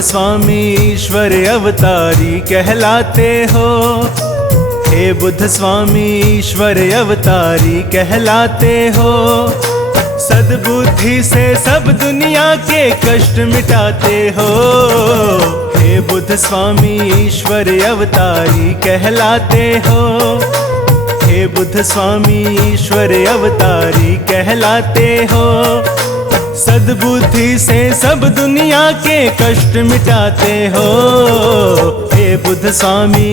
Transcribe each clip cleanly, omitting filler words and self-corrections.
स्वामी ईश्वर अवतारी कहलाते हो। हे बुद्ध स्वामी ईश्वर अवतारी कहलाते हो। सद्बुद्धि से सब दुनिया के कष्ट मिटाते हो। हे बुद्ध स्वामी ईश्वर अवतारी कहलाते हो। हे बुद्ध स्वामी ईश्वर अवतारी कहलाते हो। सद्बुद्धि से सब दुनिया के कष्ट मिटाते हो। हे बुद्ध स्वामी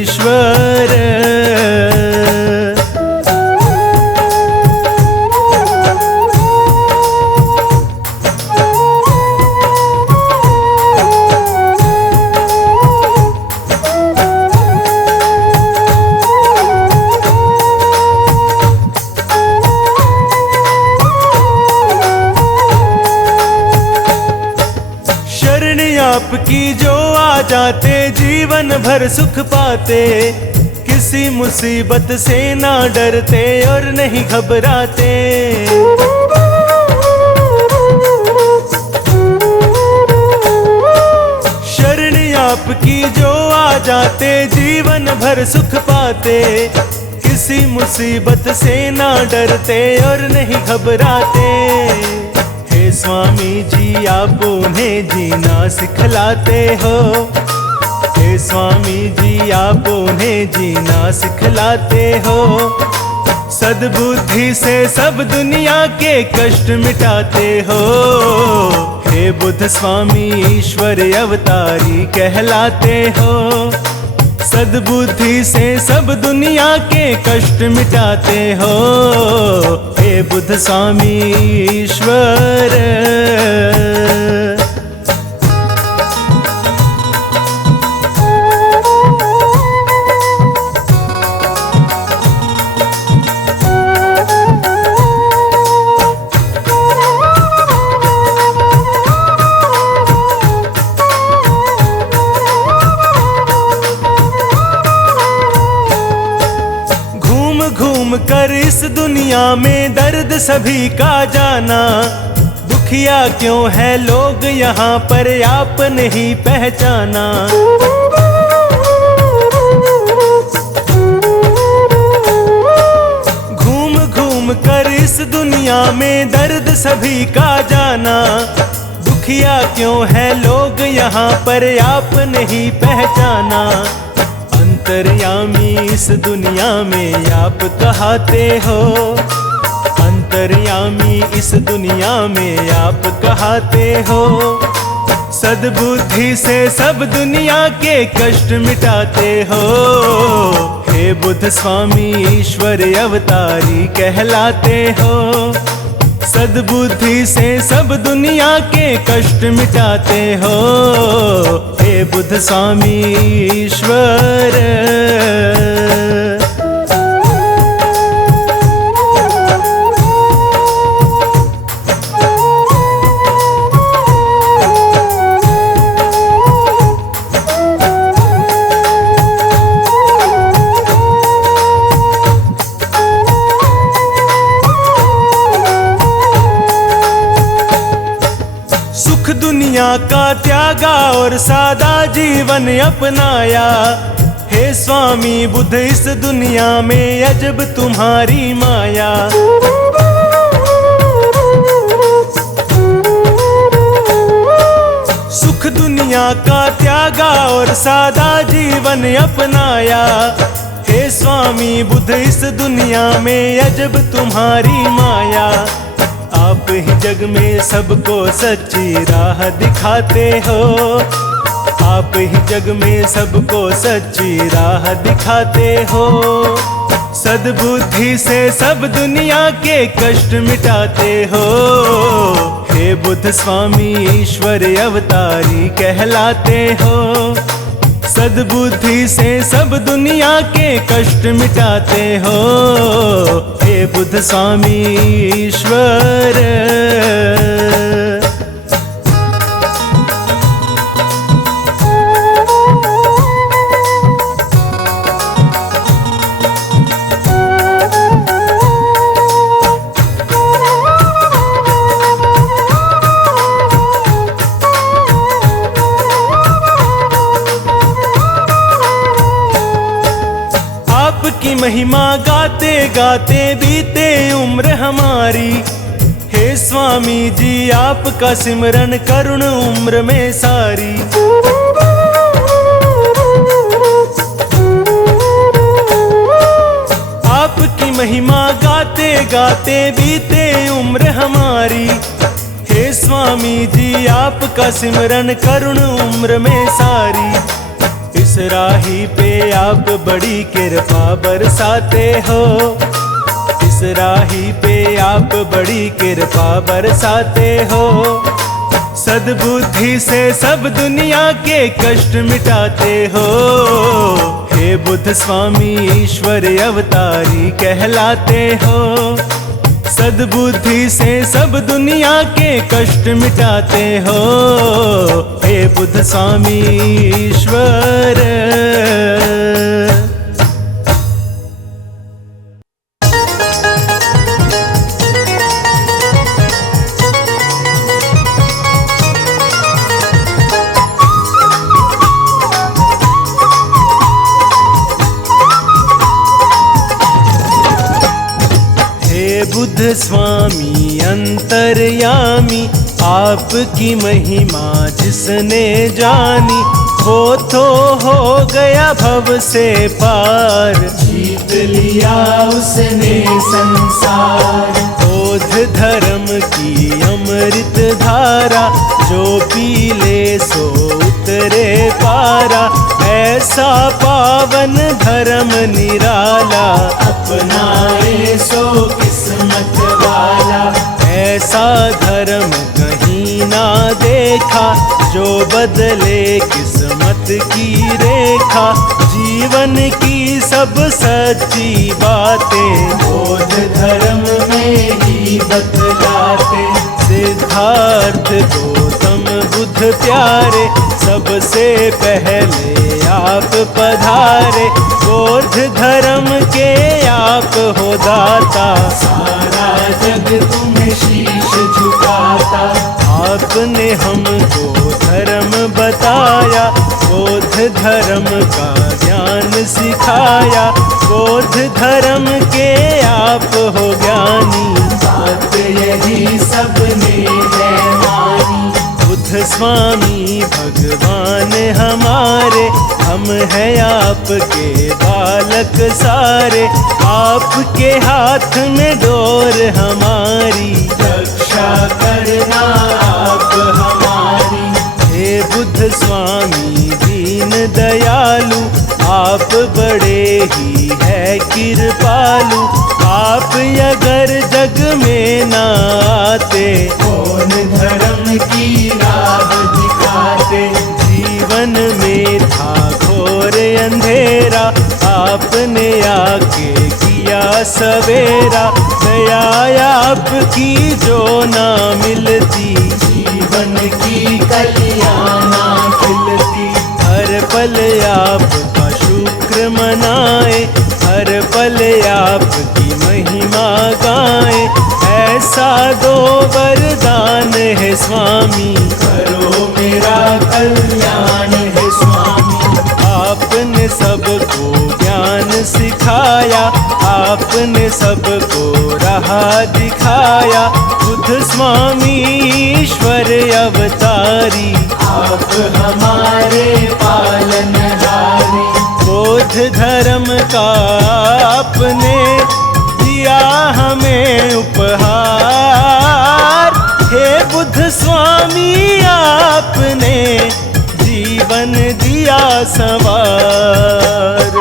ईश्वर। आपकी जो आ जाते जीवन भर सुख पाते। किसी मुसीबत से ना डरते और नहीं घबराते। शरण आपकी जो आ जाते जीवन भर सुख पाते। किसी मुसीबत से ना डरते और नहीं घबराते। हे स्वामी जी आप उन्हें जीना सिखलाते हो। हे स्वामी जी आप उन्हें जीना सिखलाते हो। सद्बुद्धि से सब दुनिया के कष्ट मिटाते हो। हे बुद्ध स्वामी ईश्वर अवतारी कहलाते हो। सद्बुद्धि से सब दुनिया के कष्ट मिटाते हो। हे बुद्ध स्वामी ईश्वर। कर इस दुनिया में दर्द सभी का जाना। दुखिया क्यों है लोग यहाँ पर आप नहीं पहचाना। घूम घूम कर इस दुनिया में दर्द सभी का जाना। दुखिया क्यों है लोग यहाँ पर आप नहीं पहचाना। अंतर्यामी इस दुनिया में आप कहाते हो। अंतर्यामी इस दुनिया में आप कहाते हो। सद्बुद्धि से सब दुनिया के कष्ट मिटाते हो। हे बुद्ध स्वामी ईश्वर अवतारी कहलाते हो। सद्बुद्धि से सब दुनिया के कष्ट मिटाते हो। हे बुद्ध स्वामी ईश्वर। सुख दुनिया का त्यागा और सादा जीवन अपनाया। हे स्वामी बुद्ध इस दुनिया में अजब तुम्हारी माया। सुख दुनिया का त्यागा और सादा जीवन अपनाया। हे स्वामी बुद्ध इस दुनिया में अजब तुम्हारी माया। आप ही जग में सबको सच्ची राह दिखाते हो। आप ही जग में सबको सच्ची राह दिखाते हो। सद्बुद्धि से सब दुनिया के कष्ट मिटाते हो। हे बुद्ध स्वामी ईश्वर अवतारी कहलाते हो। सद्बुद्धि से सब दुनिया के कष्ट मिटाते हो। हे बुद्ध स्वामी ईश्वर। महिमा गाते गाते बीते उम्र हमारी। हे स्वामी जी आपका सिमरन करुण उम्र में सारी। आपकी महिमा गाते गाते बीते उम्र हमारी। हे स्वामी जी आपका सिमरन करुण उम्र में सारी। इस राही पे आप बड़ी कृपा बरसाते हो। इस राही पे आप बड़ी कृपा बरसाते हो। सद्बुद्धि से सब दुनिया के कष्ट मिटाते हो। हे बुद्ध स्वामी ईश्वर अवतारी कहलाते हो। सद्बुद्धि से सब दुनिया के कष्ट मिटाते हो। हे बुद्ध स्वामी ईश्वर। बुद्ध स्वामी अंतर्यामी आपकी महिमा जिसने जानी। वो तो हो गया भव से पार, जीत लिया उसने संसार। बोध धर्म की अमृत धारा जो पी ले सो उतरे पारा। ऐसा पावन धर्म निराला अपनाए सो किस्मत वाला। ऐसा धर्म कहीं ना देखा जो बदले किस्मत की रेखा। जीवन की सब सच्ची बातें बोध धर्म में ही बतलाते। सिद्धार्थ गौतम बुद्ध प्यारे सबसे पहले आप पधारे। बोध धर्म के आप हो दाता, सारा जग तुम्हें शीश झुकाता। आपने हमको धर्म बताया, बोध धर्म का ज्ञान सिखाया। बोध धर्म के आप हो ज्ञानी, बात यही सबने है मानी। बुद्ध स्वामी भगवान हमारे, हम हैं आपके बालक सारे। आपके हाथ में डोर हमारी, रक्षा करना आप हमारी। हे बुद्ध स्वामी दीन दयालु, आप बड़े ही है कृपालु। आप अगर जग में ना आते, कौन धर्म की राह दिखाते। जीवन में था घोर अंधेरा, आपने आके किया सवेरा। दया आपकी जो ना मिलती, जीवन की कलियां ना खिलती। हर पल आपका शुक्र मनाए, हर पल आपकी महिमा गाए। ऐसा दो वरदान है स्वामी, करो मेरा कल्याण है स्वामी। आपने सबको ज्ञान सिखाया, आपने सबको राह दिखाया। बुद्ध स्वामी ईश्वर अवतारी, आप हमारे पालनहारी। बोध धर्म का आपने दिया हमें उपहार। हे बुद्ध स्वामी आपने जीवन दिया संवार।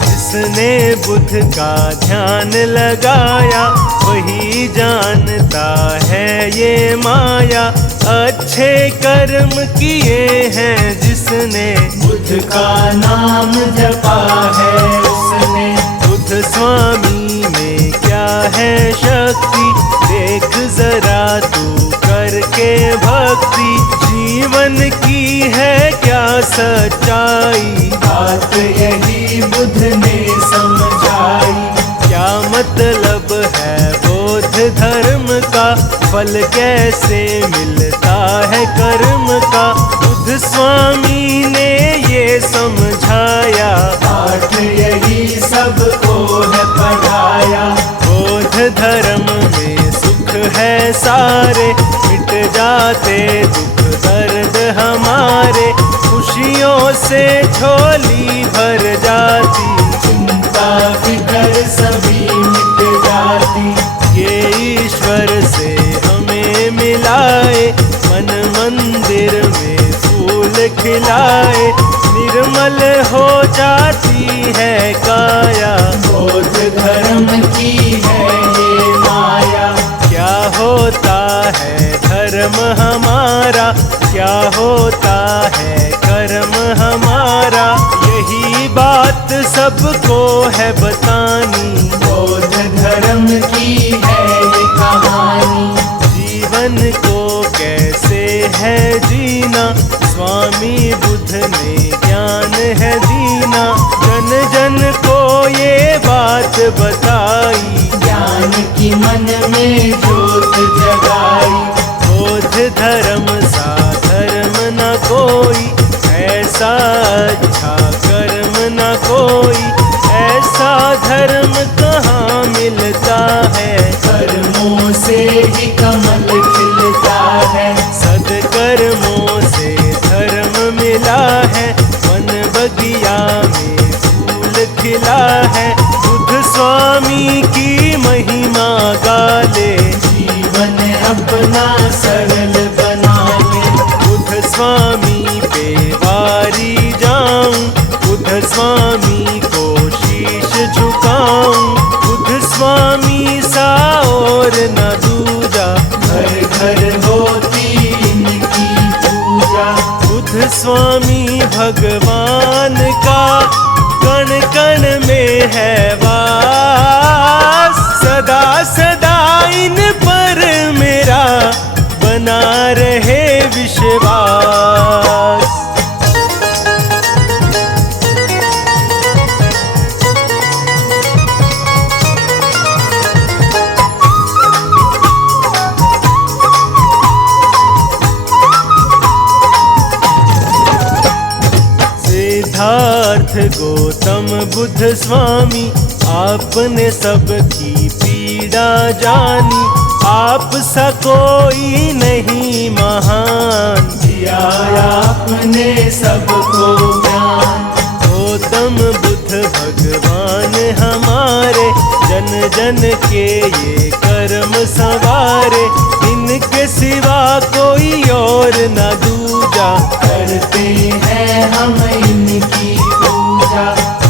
जिसने बुद्ध का ध्यान लगाया, वही जानता है ये माया। अच्छे कर्म किए हैं जिसने, बुद्ध का नाम जपा है उसने। बुद्ध स्वामी में क्या है शक्ति, देख जरा तू करके भक्ति। जीवन की है क्या सच्चाई, बात यही बुद्ध ने फल कैसे मिलता है कर्म का, बुद्ध स्वामी ने ये समझाया। पाठ यही सबको है पढ़ाया। बोध धर्म में सुख है सारे, मिट जाते दुख दर्द हमारे, खुशियों से झोली भर जाती, चिंता फिकर सभी मिट जाती। ये ईश्वर से हमें मिलाए, मन मंदिर में फूल खिलाए, निर्मल हो जाती है काया। बोध धर्म की है ये माया। क्या होता है धर्म हमारा, क्या होता है कर्म हमारा, यही बात सबको है बतानी। बोध धर्म की है ये कहानी। जीवन को कैसे है जीना, स्वामी बुद्ध ने ज्ञान है दीना, जन जन को ये बात बताई, ज्ञान की मन में ज्योत जगाई। बोध धर्म सा धर्म न कोई, ऐसा अच्छा कर्म न कोई, ऐसा धर्म कहाँ मिलता है। कर्मों से ही कमल खिलता है। सदकर्मों से धर्म मिला है, वन बगिया में फूल खिला है, बुद्ध स्वामी की महिमा गाले, जीवन अपना सरल बना ले। बुद्ध स्वामी पे वारी जाऊं, बुद्ध स्वामी को शीश झुकाऊं, बुद्ध स्वामी सा और न दूजा, घर घर होती इनकी पूजा। बुद्ध स्वामी भगवान का कण कण में है वास, सदा सदा इन पर मेरा बना रहे विश्वास। सिद्धार्थ गौतम बुद्ध स्वामी, आपने सबकी पीड़ा जानी, आप सा कोई नहीं महान, दिया आपने सबको ज्ञान। गौतम बुद्ध भगवान हमारे, जन जन के ये कर्म सवारे, इनके सिवा कोई और न दूजा, करते हैं हम इनकी पूजा।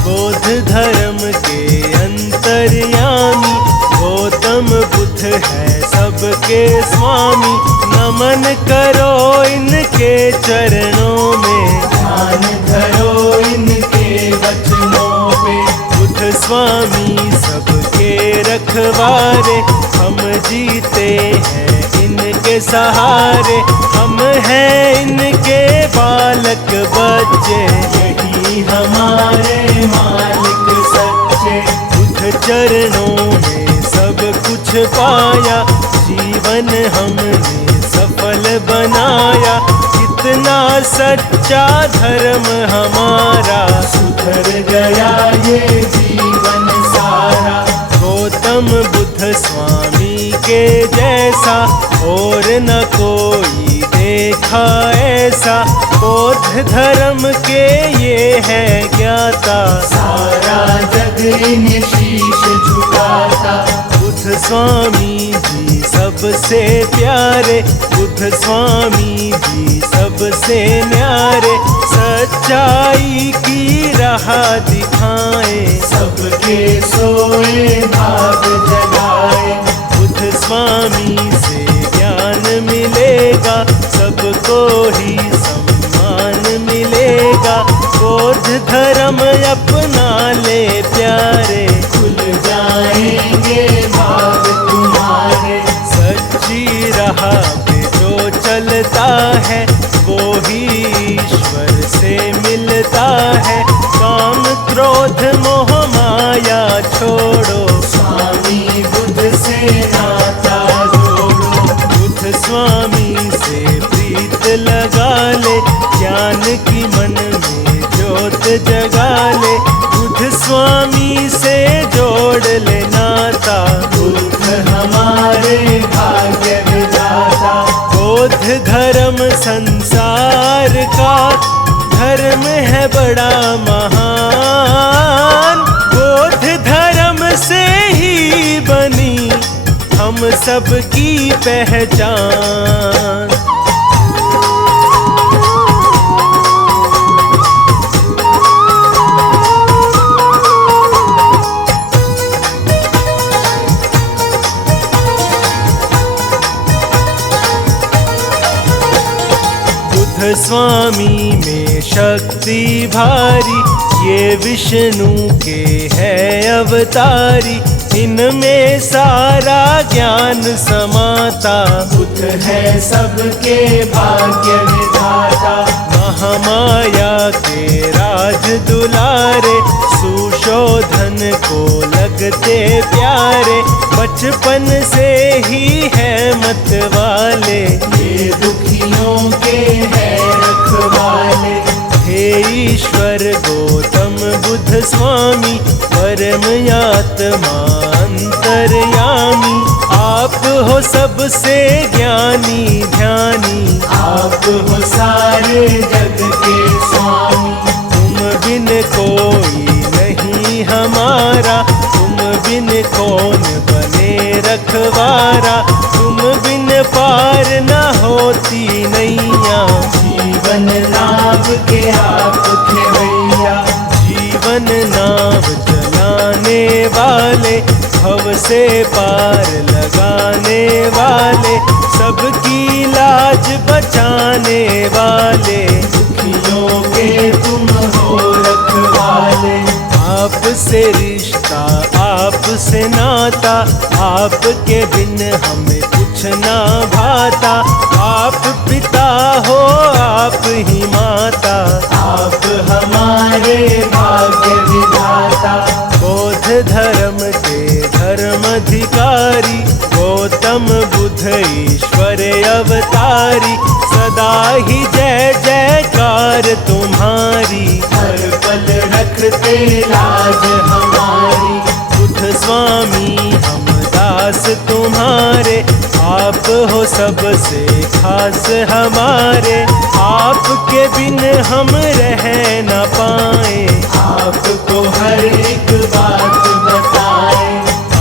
बौद्ध धर्म के अंतर्यामी, गौतम बुद्ध है सबके स्वामी, नमन करो इनके चरणों में, ध्यान धरो इनके वचनों पे। बुद्ध स्वामी सबके रखवारे, हम जीते हैं इनके सहारे, हम हैं इनके बालक बच्चे, यही हमारे मालिक सच्चे। बुद्ध चरणों में सब कुछ पाया, जीवन हमने सफल बनाया, कितना सच्चा धर्म हमारा, सुधर गया ये जीवन सारा। गौतम बुद्ध स्वामी के जैसा और न कोई देखा ऐसा, बौद्ध धर्म के ये है ज्ञाता, सारा जग इन्हें शीश झुकाता। बुद्ध स्वामी जी सबसे प्यारे, बुद्ध स्वामी जी सबसे न्यारे, सच्चाई की राह दिखाए, सबके सोए भाग जगाए। बुद्ध स्वामी से ज्ञान मिलेगा, सबको ही सम्मान मिलेगा, बौद्ध धर्म अपना ले प्यारे, खुल जाएंगे भाग तुम्हारे। सच्ची राह पे जो चलता है, वो ही ईश्वर से मिलता है, काम क्रोध मोह माया छोड़ो, स्वामी बुद्ध से नाता जोड़ो। सबकी पहचान। बुद्ध स्वामी में शक्ति भारी, ये विष्णु के है अवतारी, इनमें सारा ज्ञान समाता। बुद्ध है सबके भाग्य विधाता, महामाया के राज दुलारे, सुशोधन को लगते प्यारे, बचपन से ही है मत वाले, ये दुखियों के है रखवाले। हे ईश्वर गौतम बुद्ध स्वामी, परम आत्मा अंतर्यामी, आप हो सबसे ज्ञानी ध्यानी, आप हो सारे जग के स्वामी। तुम बिन कोई नहीं हमारा, तुम बिन कौन बने रखवारा, तुम बिन पार न होती नैया। जीवन नाव के आप खेवैया, जीवन नाव चलाने वाले, भव से पार लगाने वाले, सबकी लाज बचाने वाले, दुखियों के तुम हो रखवाले। आपसे रिश्ता आपसे नाता, आपके बिन हमें कुछ ना भाता। आप पिता हो आप ही माता, आप हमारे भाग्य विधाता। बौद्ध धर्म के धर्माधिकारी, गौतम बुद्ध ईश्वर अवतारी, सदा ही जय जयकार तुम्हारी, हर पल रखते लाज हमारी। बुद्ध स्वामी हम दास तुम्हारे, आप हो सबसे खास हमारे, आपके बिन हम रह न पाए, आपको हर एक बात बताए।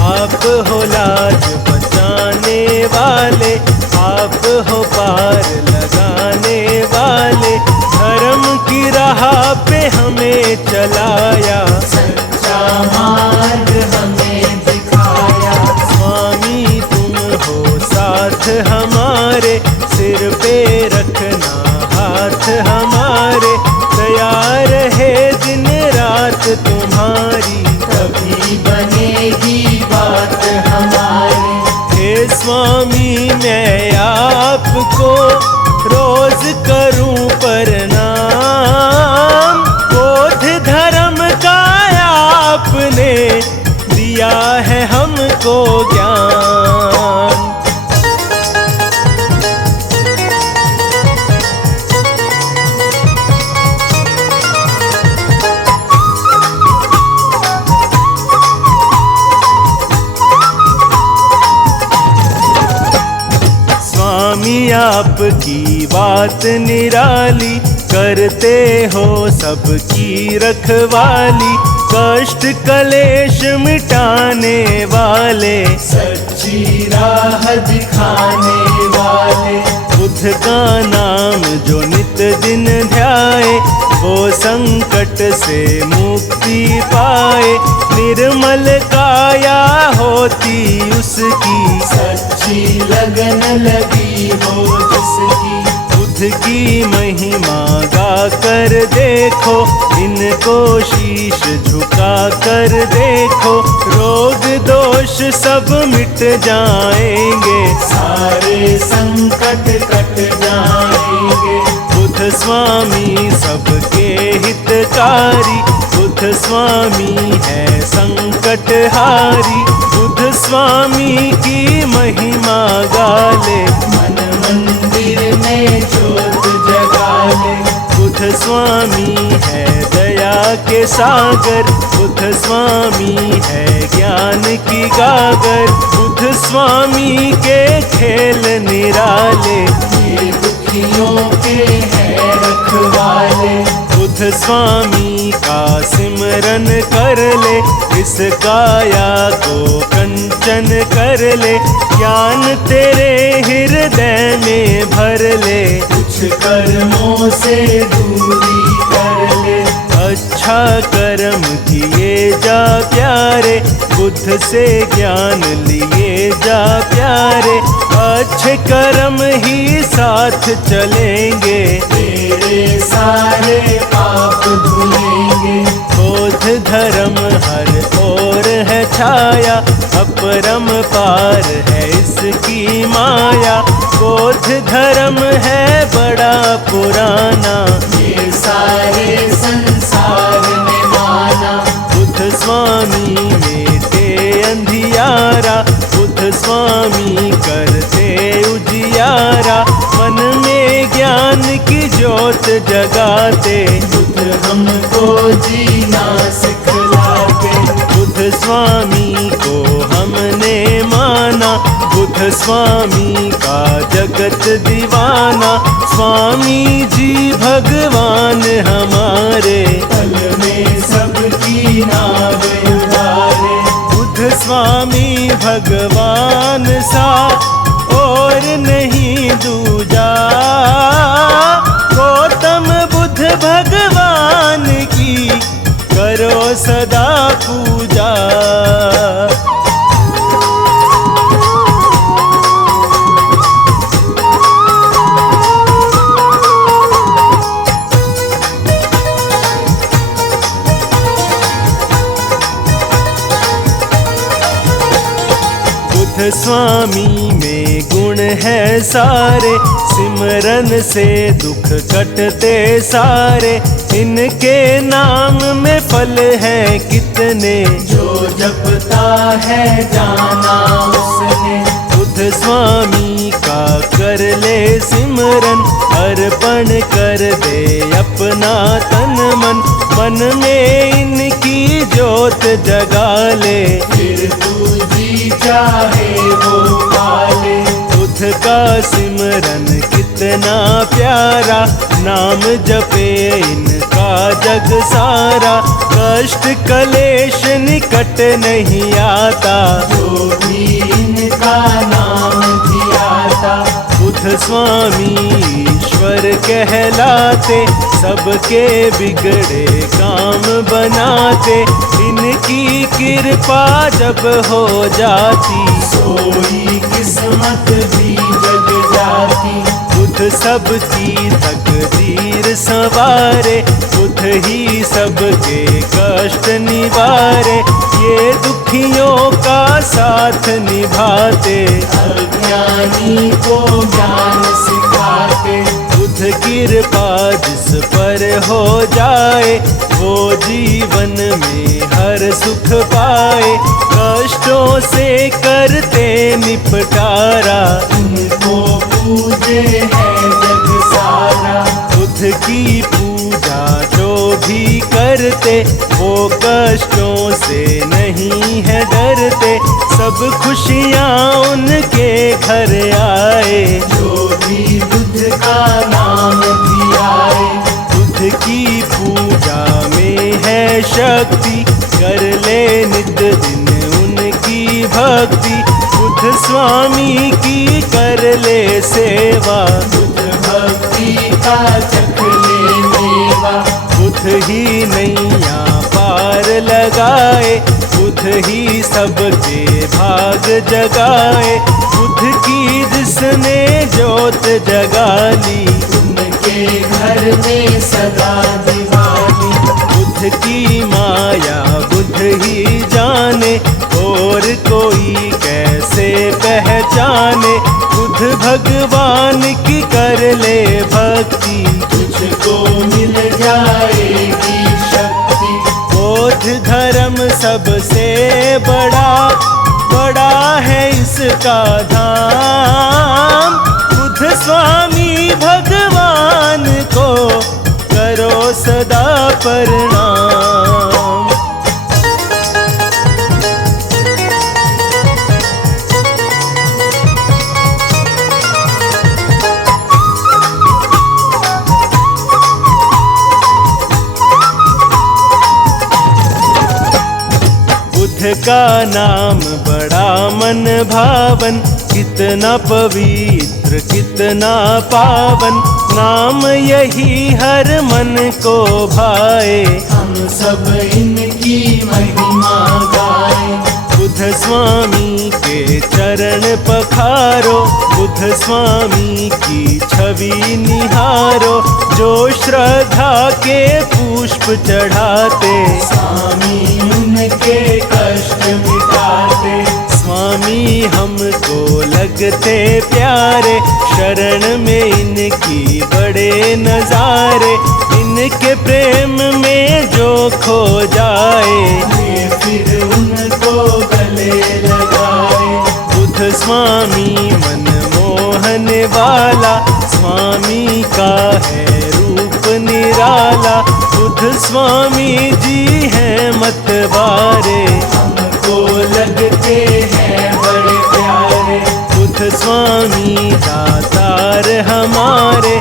आप हो लाज बचाने वाले, आप हो पार लगाने वाले, धर्म की राह पे हमें चलाया, सच्चा मार्ग हमें दिखाया। स्वामी तुम हो साथ हमारे, सिर पे रखना हाथ हमारे, तैयार है दिन रात तुम्हारी, तभी बनेगी बात हमारी। हे स्वामी मैं आपको रोज करूं प्रणाम, बौद्ध धर्म का आपने दिया है हमको ज्ञान। स्वामी आपकी बात निराली, करते हो सबकी रखवाली, कष्ट कलेश मिटाने वाले, सच्ची राह दिखाने वाले। बुद्ध का नाम जो नित दिन ध्याए, वो संकट से मुक्ति पाए, निर्मल काया होती उसकी, सच्ची लगन लगी हो जिसकी। बुद्ध की महिमा गा कर देखो, इनको शीश झुका कर देखो, रोग दोष सब मिट जाएंगे, सारे संकट कट जाएंगे। बुद्ध स्वामी सबके हितकारी, बुद्ध स्वामी है संकटहारी, बुद्ध स्वामी की महिमा गाले, मन मंदिर में ज्योत जगा ले। बुद्ध स्वामी है दया के सागर, बुद्ध स्वामी है ज्ञान की गागर, बुद्ध स्वामी के खेल निराले, ये दुखियों के है रखवाले। बुद्ध स्वामी का सिमरन कर ले, इस काया को कंचन कर ले, ज्ञान तेरे हृदय में भर ले, कुछ कर्मों से दूरी कर ले। अच्छा कर्म किए जा प्यारे, बुद्ध से ज्ञान लिए जा प्यारे। अच्छे कर्म ही साथ चलेंगे, तेरे सारे पाप धुलेंगे। बोध धर्म हर ओर है छाया, अपरम पार है इसकी माया। बोध धर्म है बड़ा पुराना, ये सारे संसार में माना। बुद्ध स्वामी मेटे अंधियारा, बुद्ध स्वामी करते उजियारा। मन में ज्ञान की ज्योत जगाते, बुद्ध हमको जीना सिखलाते। बुद्ध स्वामी को हमने माना, बुद्ध स्वामी का जगत दीवाना। स्वामी जी भगवान हमारे, पल में सबकी नाव उतारे। बुद्ध स्वामी भगवान सा और नहीं दूजा। गौतम बुद्ध भगवान की करो सदा पूजा। बुद्ध स्वामी में गुण है सारे, सिमरन से दुख कटते सारे। इनके नाम में फल है कितने, जो जपता है जाना उसने। बुद्ध स्वामी का कर ले सिमरन, अर्पण कर दे अपना तन मन। मन में इनकी ज्योत जगा ले, फिर तू जी चाहे वो पाले। बुद्ध का सिमरन कितना प्यारा, नाम जपे इनका जग सारा। कष्ट कलेश निकट नहीं आता, जो भी इनका नाम धियाता। बुद्ध स्वामी ईश्वर कहलाते, सबके बिगड़े काम बनाते। इनकी कृपा जब हो जाती, सोई किस्मत भी जग जाती। बुद्ध सबकी तकदीर संवारे, बुद्ध ही सबके कष्ट निवारे। ये दुखियों का साथ निभाते, अज्ञानी को ज्ञान सिखाते। बुद्ध कृपा जिस पर हो जाए, वो जीवन में हर सुख पाए। कष्टों से करते निपटारा, इनको पूजे है जग सारा। बुद्ध की पूजा जो भी करते, वो कष्टों से नहीं है डरते। सब खुशियाँ उनके घर आए, जो भी बुद्ध का नाम धियाए। बुद्ध की पूजा में है शक्ति, कर ले नित दिन उनकी भक्ति। बुद्ध स्वामी की कर ले सेवा, बुद्ध भक्ति का चख ले मेवा। बुद्ध ही नैया पार लगाए, बुद्ध ही सबके भाग जगाए। बुद्ध की जिसने ज्योत जगा ली, उनके घर में सदा दिवाली। बुद्ध की माया बुद्ध ही जाने, और कोई कैसे पहचाने। बुद्ध भगवान की कर ले भक्ति, तुझको मिल जाएगी शक्ति। बोध धर्म सबसे बड़ा, बड़ा है इसका धाम। बुद्ध स्वामी भगवान को करो सदा प्रणाम। बुद्ध का नाम बड़ा बड़ा मन भावन, कितना पवित्र कितना पावन, नाम यही हर मन को भाए। हम सब इनकी महिमा गाएं। बुद्ध स्वामी के चरण पखारो, बुद्ध स्वामी की छवि निहारो, जो श्रद्धा के पुष्प चढ़ाते, स्वामी उनके कष्ट मिटाते। स्वामी हमको लगते प्यारे, शरण में इनकी बड़े नजारे, इनके प्रेम में जो खो जाए, ये फिर उनको गले लगाए। बुद्ध स्वामी मन मोहने वाला, स्वामी का है रूप निराला, बुद्ध स्वामी जी हैं मतवारे, हमको लगते हैं बड़े प्यारे। बुद्ध स्वामी दातार हमारे,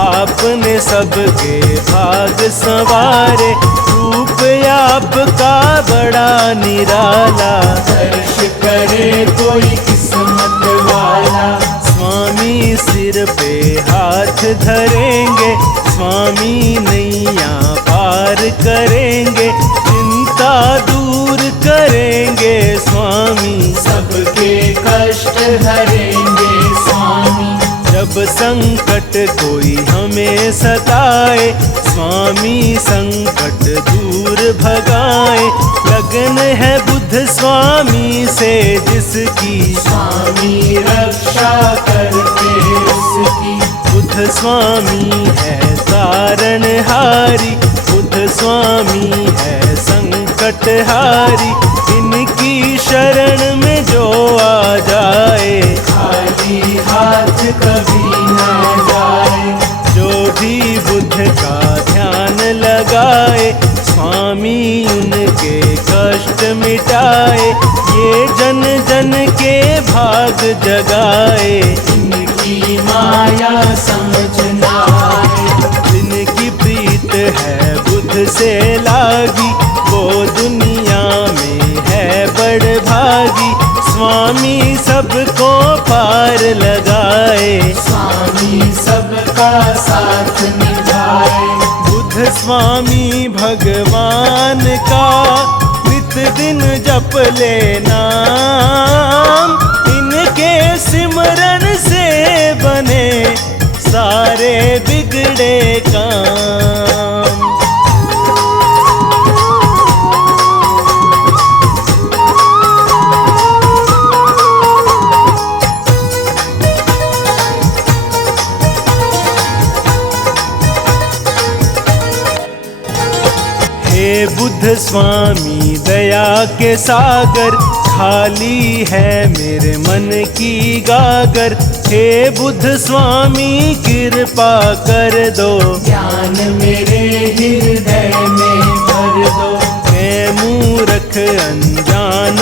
आपने सबके भाग संवारे, रूप आपका बड़ा निराला, दर्श करे कोई किस्मत वाला। स्वामी सिर पे हाथ धरेंगे, स्वामी नैया पार करेंगे, चिंता दूर करेंगे स्वामी, सबके कष्ट हरेंगे स्वामी। जब संकट कोई हमें सताए, स्वामी संकट दूर भगाए, लगन है बुद्ध स्वामी से जिसकी, स्वामी रक्षा करते उसकी। बुद्ध स्वामी है तारणहारी, बुद्ध स्वामी है संकटहारी, इनकी शरण में जो आ जाए, खाली हाथ कभी न जाए। जो भी बुद्ध का ध्यान लगाए, स्वामी उनके कष्ट मिटाए, ये जन जन के भाग जगाए, इनकी माया समझना आए। जिनकी प्रीत है बुद्ध से लागी, वो दुनिया में है बड़ भागी, स्वामी सबको पार लगाए, स्वामी सबका साथ निभाए। बुद्ध स्वामी भगवान का नित दिन जप लेना, इनके सिमरन से बने सारे बिगड़े काम। हे बुद्ध स्वामी दया के सागर, खाली है मेरे मन की गागर, हे बुद्ध स्वामी कृपा कर दो, ज्ञान मेरे हृदय में भर दो। मैं मूर्ख अनजान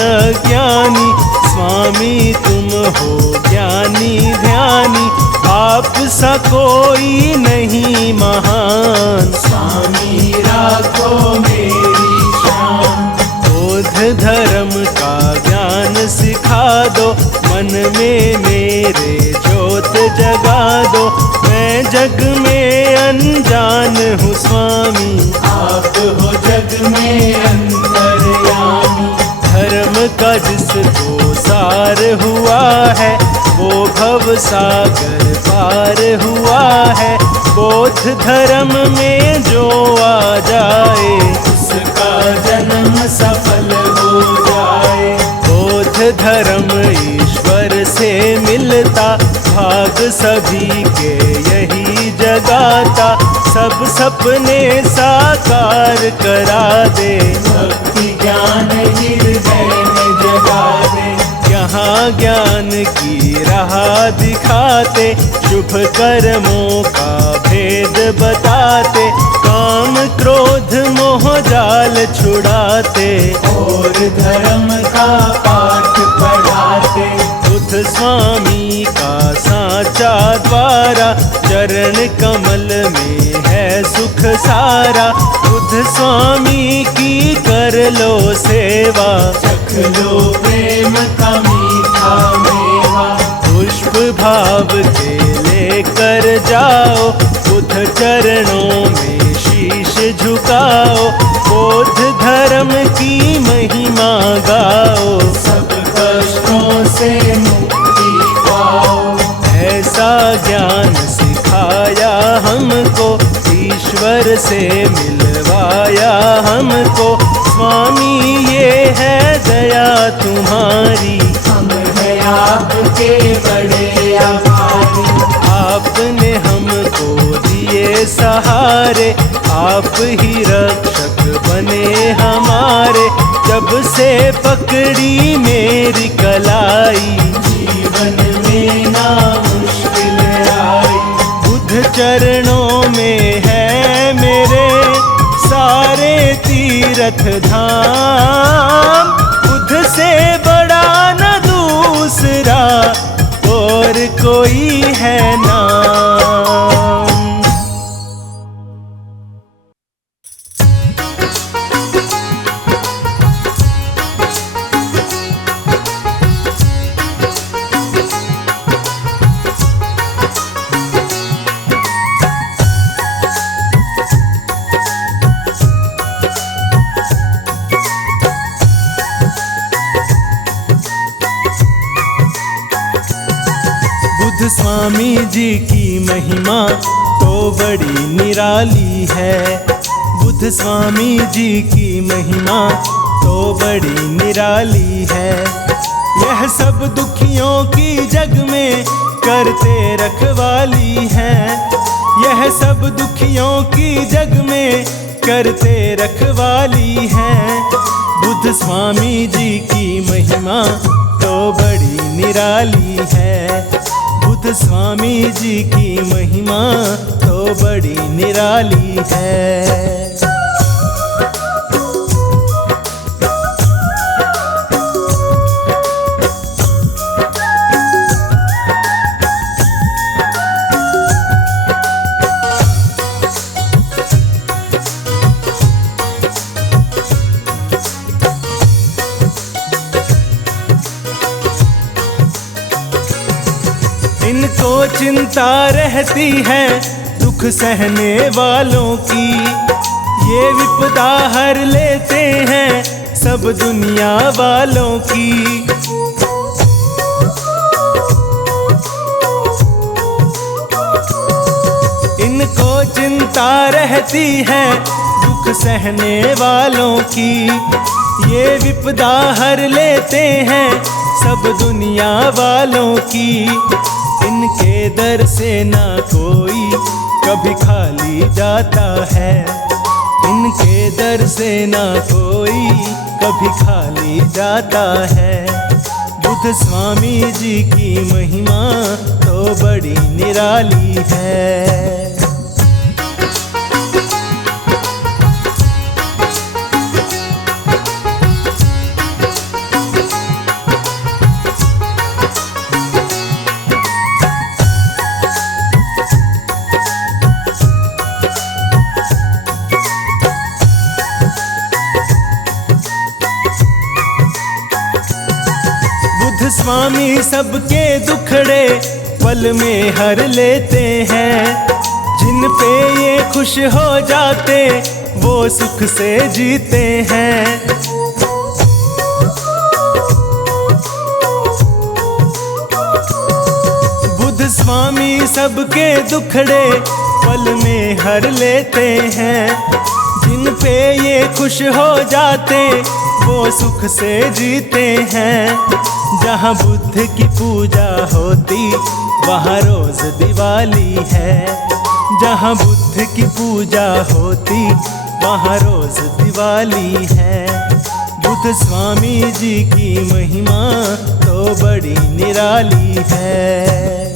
ज्ञानी, स्वामी तुम हो ज्ञानी ध्यानी, आप सा कोई नहीं महान, स्वामी राखो मेरी शान। बोध धर्म का ज्ञान सिखा दो, मन में मेरे ज्योत जगा दो, मैं जग में अनजान हूँ स्वामी, आप हो जग में अंतर्यामी। धर्म का जिसको सार हुआ है, वो भव सागर पार हुआ है, बोध धर्म में जो आ जाए, उसका जन्म सफल हो जाए। बोध धर्म ईश्वर से मिलता, भाग सभी के यही जगाता, सब सपने साकार करा दे, भक्ति ज्ञान हृदय में जगा दे। यहाँ ज्ञान की राह दिखाते, शुभ कर्मों का भेद बताते, काम क्रोध मोह जाल छुड़ाते, और धर्म का पाठ पढ़ाते। बुद्ध स्वामी का साचा द्वारा, चरण कमल में है सुख सारा, बुद्ध स्वामी की कर कर लो सेवा, चख लो प्रेम का मीठा मेवा। पुष्प भाव के लेकर जाओ, बुद्ध चरणों में शीश झुकाओ, बोध धर्म की महिमा गाओ, सब कष्टों से मुक्ति पाओ। ऐसा ज्ञान सिखाया हमको, ईश्वर से मिलवाया हमको। स्वामी ये है दया तुम्हारी, हम हैं आपके बड़े आभारी। आपने हमको दिए सहारे, आप ही रक्षक बने हमारे। जब से पकड़ी मेरी कलाई, जीवन में ना मुश्किल आई। बुद्ध चरणों में है मेरे सारे तीर्थ धाम। बुद्ध से बड़ा न दूसरा और कोई है नाम। स्वामी जी की महिमा तो बड़ी निराली है। बुद्ध स्वामी जी की महिमा तो बड़ी निराली है। यह सब दुखियों की जग में करते रखवाली है। यह सब दुखियों की जग में करते रखवाली है। बुद्ध स्वामी जी की महिमा तो बड़ी निराली है। बुद्ध स्वामी जी की महिमा तो बड़ी निराली है। इनको चिंता रहती है दुख सहने वालों की। ये विपदा हर लेते हैं सब दुनिया वालों की। इनको चिंता रहती है दुख सहने वालों की। ये विपदा हर लेते हैं सब दुनिया वालों की। इनके दर से ना कोई कभी खाली जाता है। इनके दर से ना कोई कभी खाली जाता है। बुद्ध स्वामी जी की महिमा तो बड़ी निराली है। स्वामी सबके दुखड़े पल में हर लेते हैं। जिन पे ये खुश हो जाते वो सुख से जीते हैं। बुद्ध स्वामी सबके दुखड़े पल में हर लेते हैं। जिन पे ये खुश हो जाते वो सुख से जीते हैं। जहाँ बुद्ध की पूजा होती वहाँ रोज दिवाली है। जहाँ बुद्ध की पूजा होती वहाँ रोज दिवाली है। बुद्ध स्वामी जी की महिमा तो बड़ी निराली है।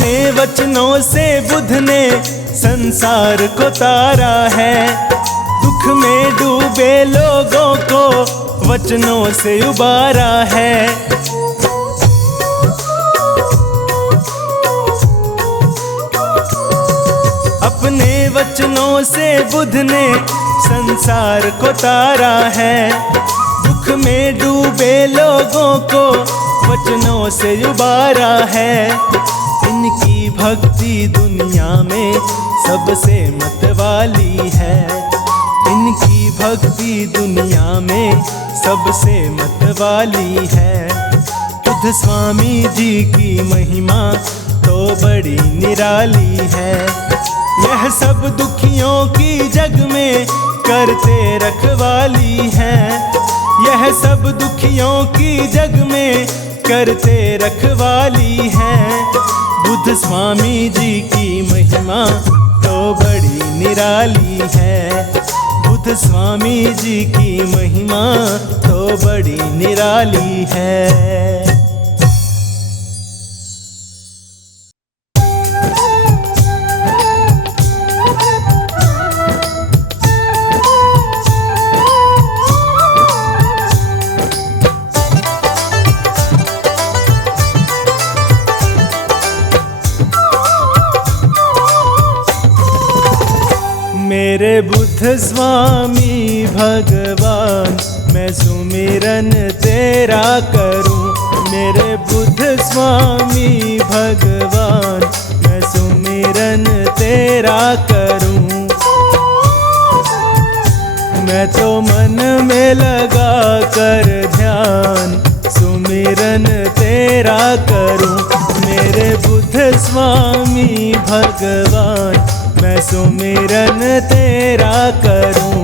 अपने वचनों से बुद्ध ने संसार को तारा है। दुख में डूबे लोगों को वचनों से उबारा है। अपने वचनों से बुद्ध ने संसार को तारा है। दुख में डूबे लोगों को वचनों से उबारा है। इनकी भक्ति दुनिया में सबसे मतवाली है। इनकी भक्ति दुनिया में सबसे मतवाली है। बुद्ध स्वामी जी की महिमा तो बड़ी निराली है। यह सब दुखियों की जग में करते रखवाली है। यह सब दुखियों की जग में करते रखवाली है। बुद्ध स्वामी जी की महिमा तो बड़ी निराली है। बुद्ध स्वामी जी की महिमा तो बड़ी निराली है। मेरे बुद्ध स्वामी भगवान, मैं सुमिरन तेरा करूं। मेरे बुद्ध स्वामी भगवान, मैं सुमिरन तेरा करूं। मैं तो मन में लगा कर ध्यान सुमिरन तेरा करूं। मेरे बुद्ध स्वामी भगवान, मैं सुमिरन तेरा करूं।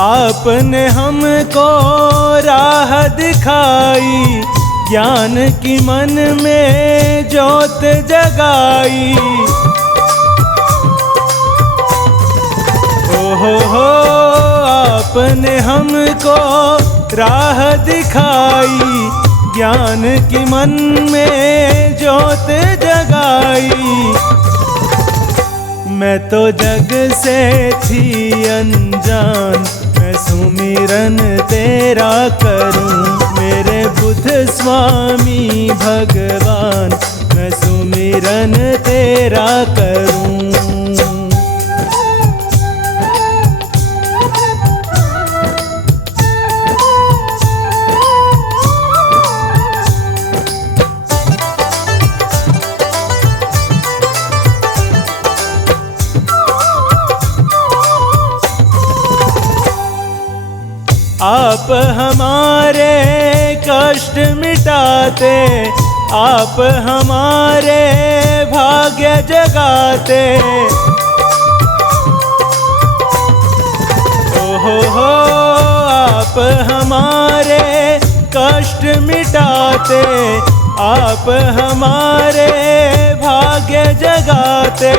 आपने हमको राह दिखाई, ज्ञान की मन में ज्योत जगाई। हो आपने हमको राह दिखाई, ज्ञान की मन में ज्योत जगाई। मैं तो जग से थी अनजान, मैं सुमिरन तेरा करूं। मेरे बुद्ध स्वामी भगवान, मैं सुमिरन तेरा करूं। आप हमारे कष्ट मिटाते, आप हमारे भाग्य जगाते। हो आप हमारे कष्ट मिटाते, आप हमारे भाग्य जगाते।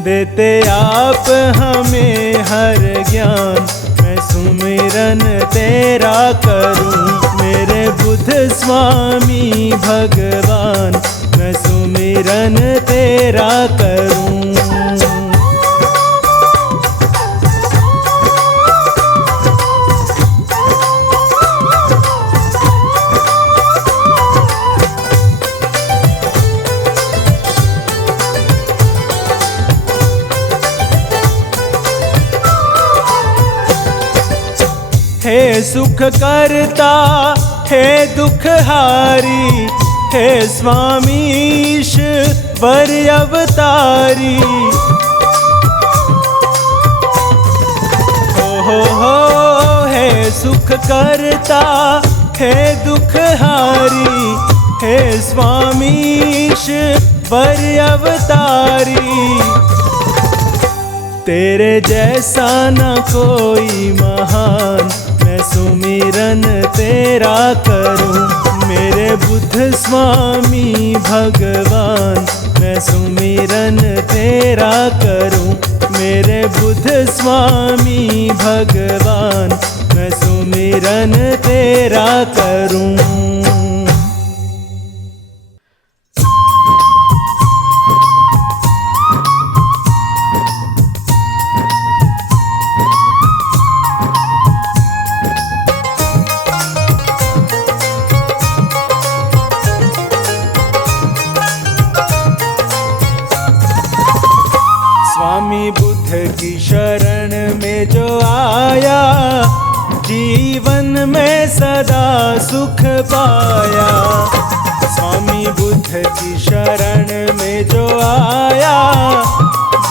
देते आप हमें हर ज्ञान, मैं सुमिरन तेरा करूं। मेरे बुद्ध स्वामी भगवान, मैं सुमिरन तेरा करूं। हे सुख करता, हे दुख हारी, हे स्वामीश वर अवतारी। हो हे सुख करता, हे दुख हारी, हे स्वामीश वर अवतारी। तेरे जैसा न कोई महान, मैं मैं सुमिरन तेरा करूं। मेरे बुद्ध स्वामी भगवान, मैं सुमिरन तेरा करूं। मेरे बुद्ध स्वामी भगवान, मैं सुमिरन तेरा करूं। स्वामी बुद्ध की शरण में जो आया, जीवन में सदा सुख पाया। स्वामी बुद्ध की शरण में जो आया,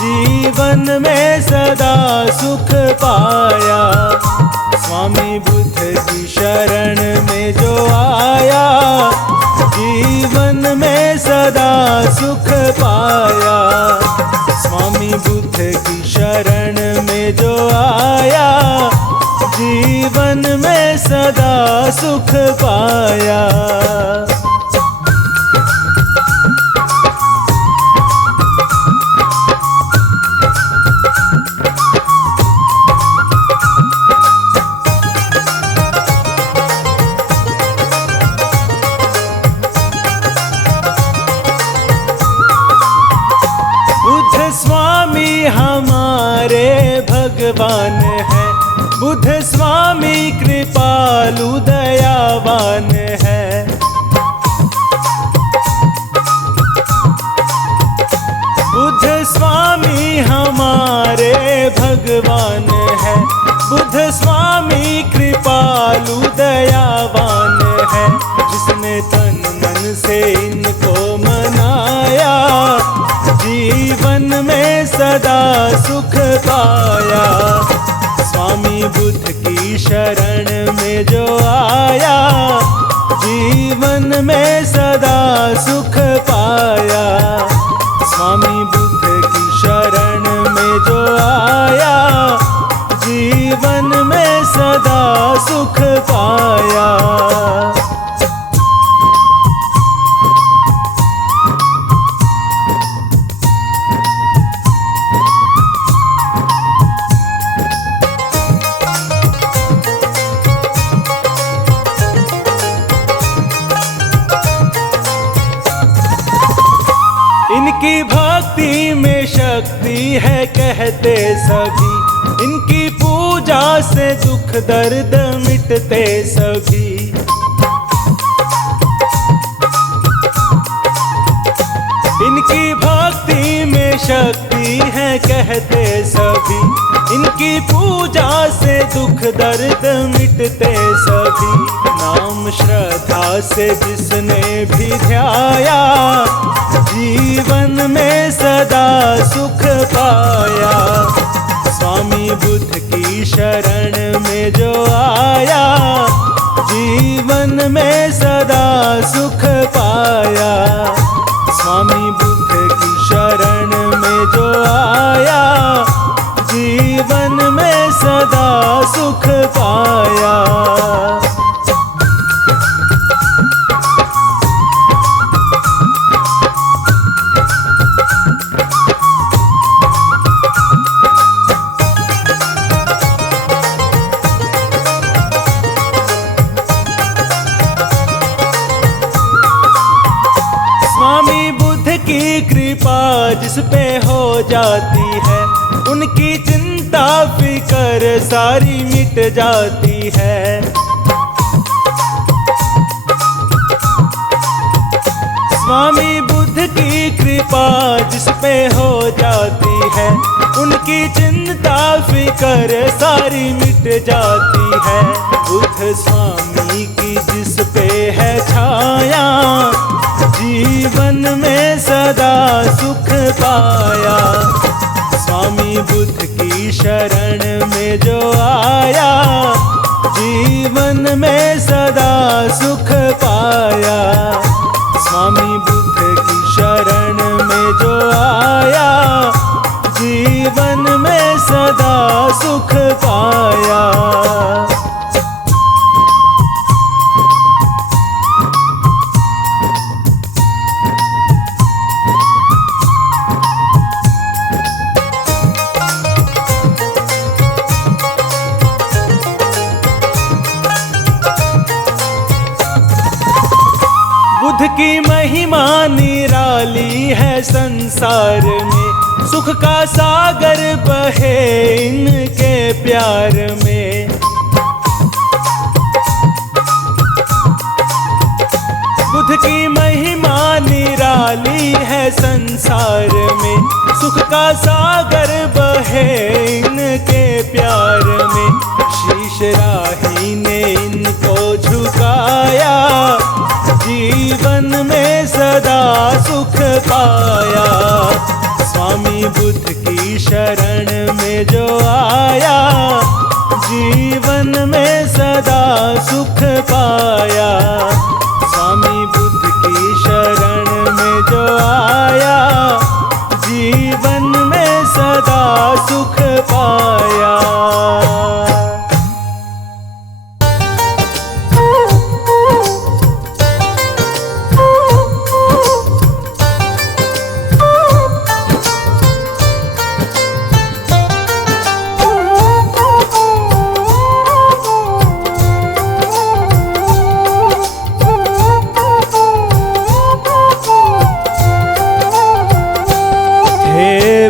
जीवन में सदा सुख पाया। स्वामी बुद्ध की शरण में जो आया, जीवन में सदा सुख पाया। स्वामी बुद्ध की शरण में जो आया, जीवन में सदा सुख पाया। स्वामी हमारे भगवान है, बुद्ध स्वामी कृपालु दयावान है। बुद्ध स्वामी हमारे भगवान है, बुद्ध स्वामी कृपालु दयावान है। जिसने तन मन से इनको मनाया, जीवन में सदा सुख पाया। स्वामी बुद्ध की शरण में जो आया, जीवन में सदा सुख पाया। स्वामी बुद्ध की शरण में जो आया, जीवन में सदा सुख पाया। इनकी भक्ति में शक्ति है कहते सभी, इनकी पूजा से दुख दर्द मिटते सभी। इनकी भक्ति में शक्ति है कहते सभी, इनकी पूजा से दुख दर्द मिटते सभी। नाम श्रद्धा से जिसने भी ध्याया, जीवन में सदा सुख पाया। स्वामी बुद्ध की शरण में जो आया, जीवन में सदा सुख पाया। स्वामी बुद्ध की शरण में जो आया, जीवन जीवन में सदा सुख पाया। स्वामी बुद्ध की कृपा जिस पे हो जाती है, उनकी चिंता फिकर सारी मिट जाती है। स्वामी बुद्ध की कृपा जिस पे हो जाती है, उनकी चिंता फिकर सारी मिट जाती है। बुद्ध स्वामी की जिस पे है छाया, जीवन में सदा सुख पाया। स्वामी बुद्ध की शरण में जो आया, जीवन में सदा सुख पाया। स्वामी बुद्ध की शरण में जो आया, जीवन में सदा सुख पाया। बुद्ध की महिमा निराली है संसार में, सुख का सागर बहे इनके प्यार में। बुद्ध की महिमा निराली है संसार में, सुख का सागर बहे इनके प्यार में। शीश राही ने इनको झुकाया, जीवन में सदा सुख पाया। स्वामी बुद्ध की शरण में जो आया, जीवन में सदा सुख पाया। स्वामी बुद्ध की शरण में जो आया, जीवन में सदा सुख पाया।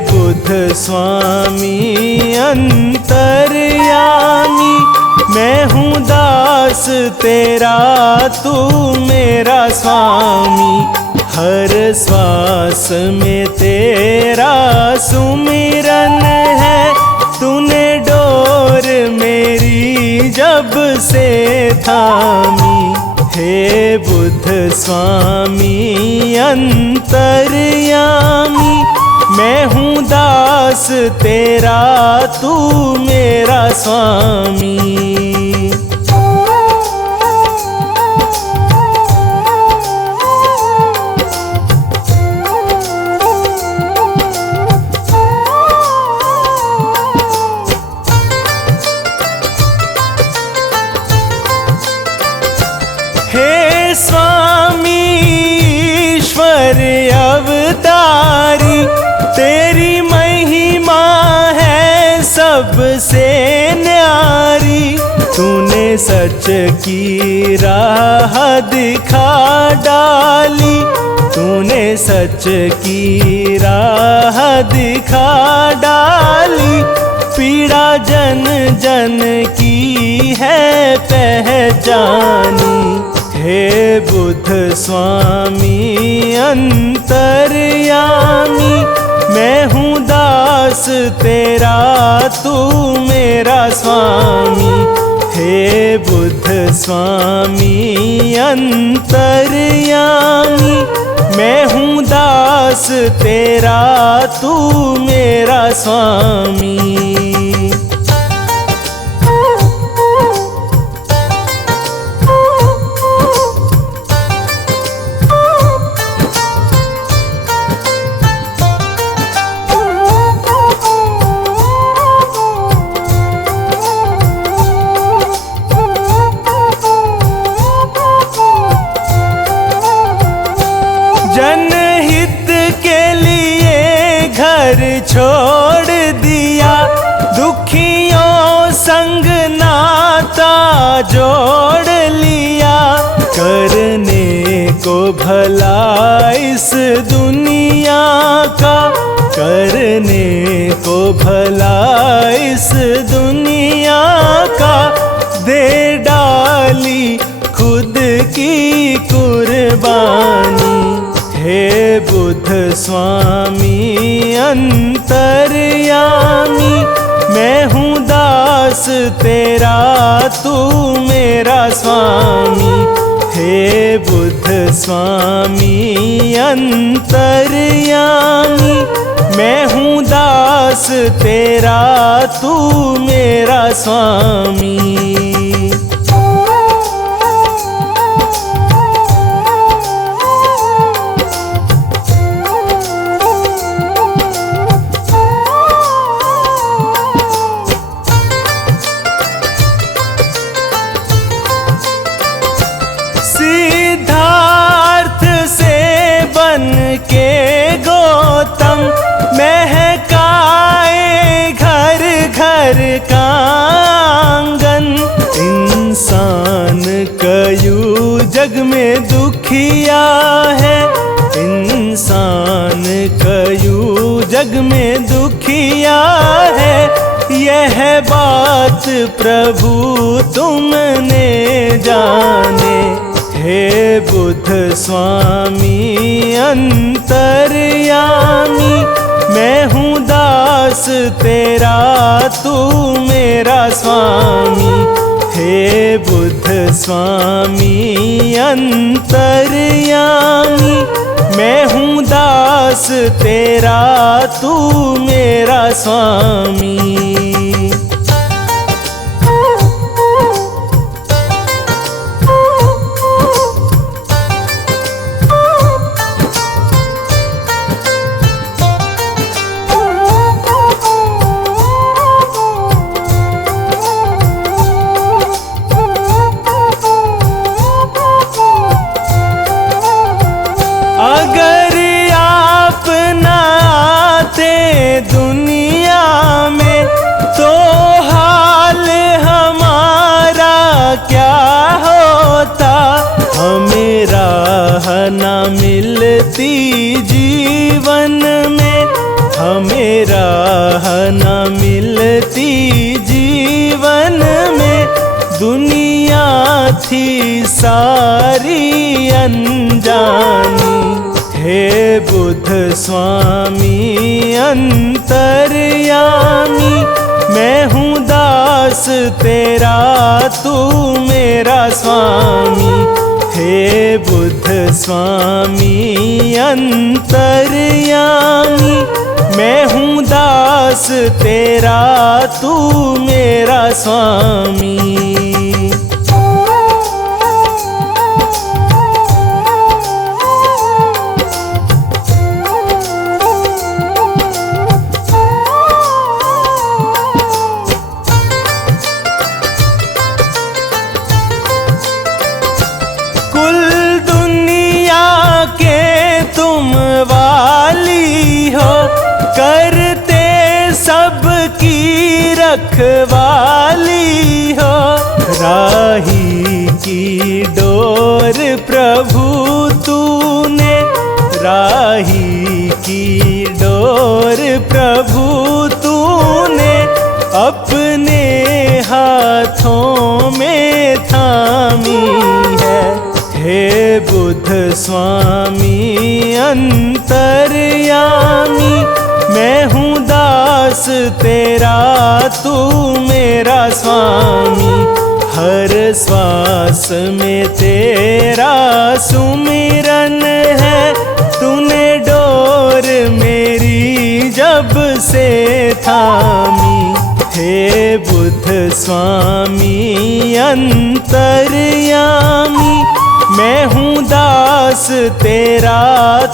बुद्ध स्वामी अंतर्यामी, मैं हूँ दास तेरा, तू मेरा स्वामी। हर श्वास में तेरा सुमिरन है, तूने डोर मेरी जब से थामी। हे बुद्ध स्वामी अंतर्यामी, मैं हूँ दास तेरा, तू मेरा स्वामी। हे स्वामी ईश्वर अवतारी, तेरी महिमा है सबसे न्यारी। तूने सच की राह दिखा डाली, तूने सच की राह दिखा डाली। पीड़ा जन जन की है पहचानी। हे बुद्ध स्वामी अंतर्यामी, मैं हूँ दास तेरा, तू मेरा स्वामी। हे बुद्ध स्वामी अंतर्यामी, मैं हूँ दास तेरा, तू मेरा स्वामी। जनहित के लिए घर छोड़ दिया, दुखियों संग नाता जोड़ लिया। करने को भला इस दुनिया का, करने को भला इस दुनिया का। दे डाली खुद की कुर्बानी। हे बुद्ध स्वामी अंतर्यामी, मैं हूँ दास तेरा, तू मेरा स्वामी। हे बुद्ध स्वामी अंतर्यामी, मैं हूँ दास तेरा, तू मेरा स्वामी। सिद्धार्थ से बन के गौतम, महकाए घर घर का आंगन। में दुखिया है इंसान, कयूं जग में दुखिया है। यह बात प्रभु तुमने जाने, हे बुद्ध स्वामी अंतर्यामी। मैं हूँ दास तेरा, तू मेरा स्वामी। हे बुद्ध स्वामी अंतर्यामी, मैं हूँ दास तेरा, तू मेरा स्वामी। अगर आप न आते दुनिया में तो हाल हमारा क्या होता। हमें राह न मिलती जीवन में, हमें राह न मिलती जीवन में। दुनिया थी सारी अनजानी, हे बुद्ध स्वामी अंतर्यामी। मैं हूँ दास तेरा, तू मेरा स्वामी। हे बुद्ध स्वामी अंतर्यामी, मैं हूँ दास तेरा, तू मेरा स्वामी। कुल दुनिया के तुम वाली हो, करते सबकी रखवाली हो। राही की डोर प्रभु तूने, राही की डोर प्रभु तूने अपने हाथों में थामी है। हे बुद्ध स्वामी अंतर्यामी, मैं हूँ दास तेरा, तू मेरा स्वामी। हर श्वास में तेरा सुमिरन है, तूने डोर मेरी जब से थामी। हे बुद्ध स्वामी अंतर्यामी, मैं हूँ दास तेरा,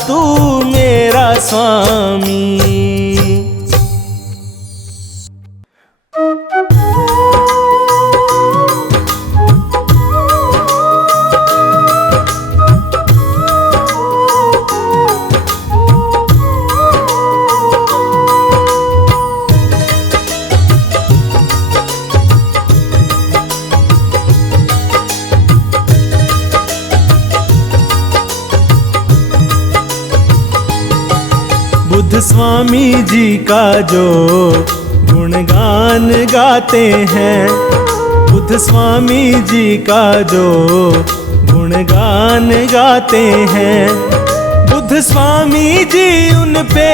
तू मेरा स्वामी। बुद्ध स्वामी जी का जो गुणगान गाते हैं, बुद्ध स्वामी जी का जो गुणगान गाते हैं। बुद्ध स्वामी जी उन पे,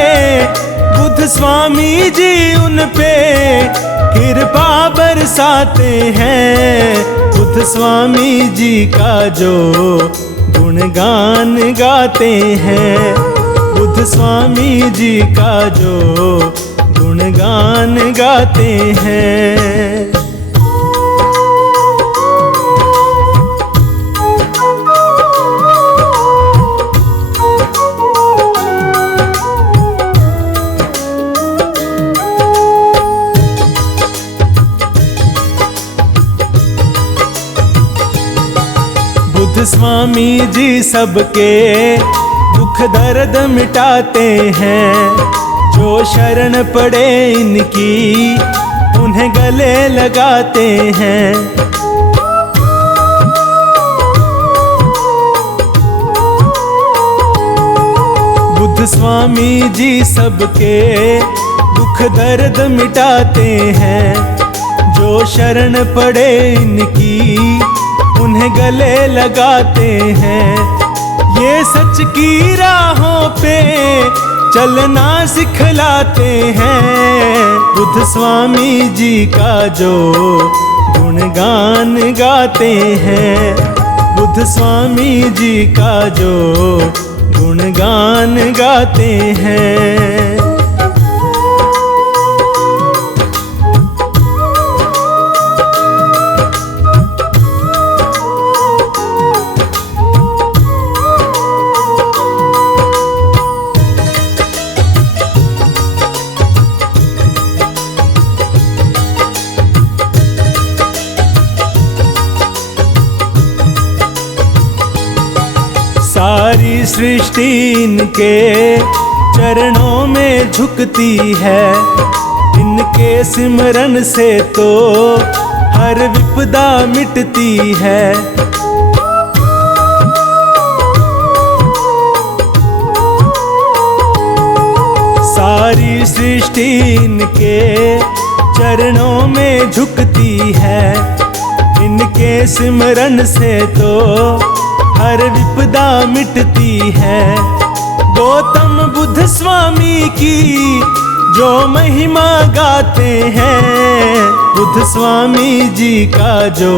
बुद्ध स्वामी जी उन पे कृपा बरसाते हैं। बुद्ध स्वामी जी का जो गुणगान गाते हैं, बुद्ध स्वामी जी का जो गुणगान गाते हैं। बुद्ध स्वामी जी सबके दुख दर्द मिटाते हैं। जो शरण पड़े इनकी उन्हें गले लगाते हैं। बुद्ध स्वामी जी सबके दुख दर्द मिटाते हैं। जो शरण पड़े इनकी उन्हें गले लगाते हैं। ये सच की राहों पे चलना सिखलाते हैं। बुद्ध स्वामी जी का जो गुणगान गाते हैं। बुद्ध स्वामी जी का जो गुणगान गाते हैं। सारी सृष्टि इनके चरणों में झुकती है। इनके सिमरन से तो हर विपदा मिटती है। सारी सृष्टि इनके चरणों में झुकती है। इनके सिमरन से तो हर विपदा मिटती है। गौतम बुद्ध स्वामी की जो महिमा गाते हैं। बुद्ध स्वामी जी का जो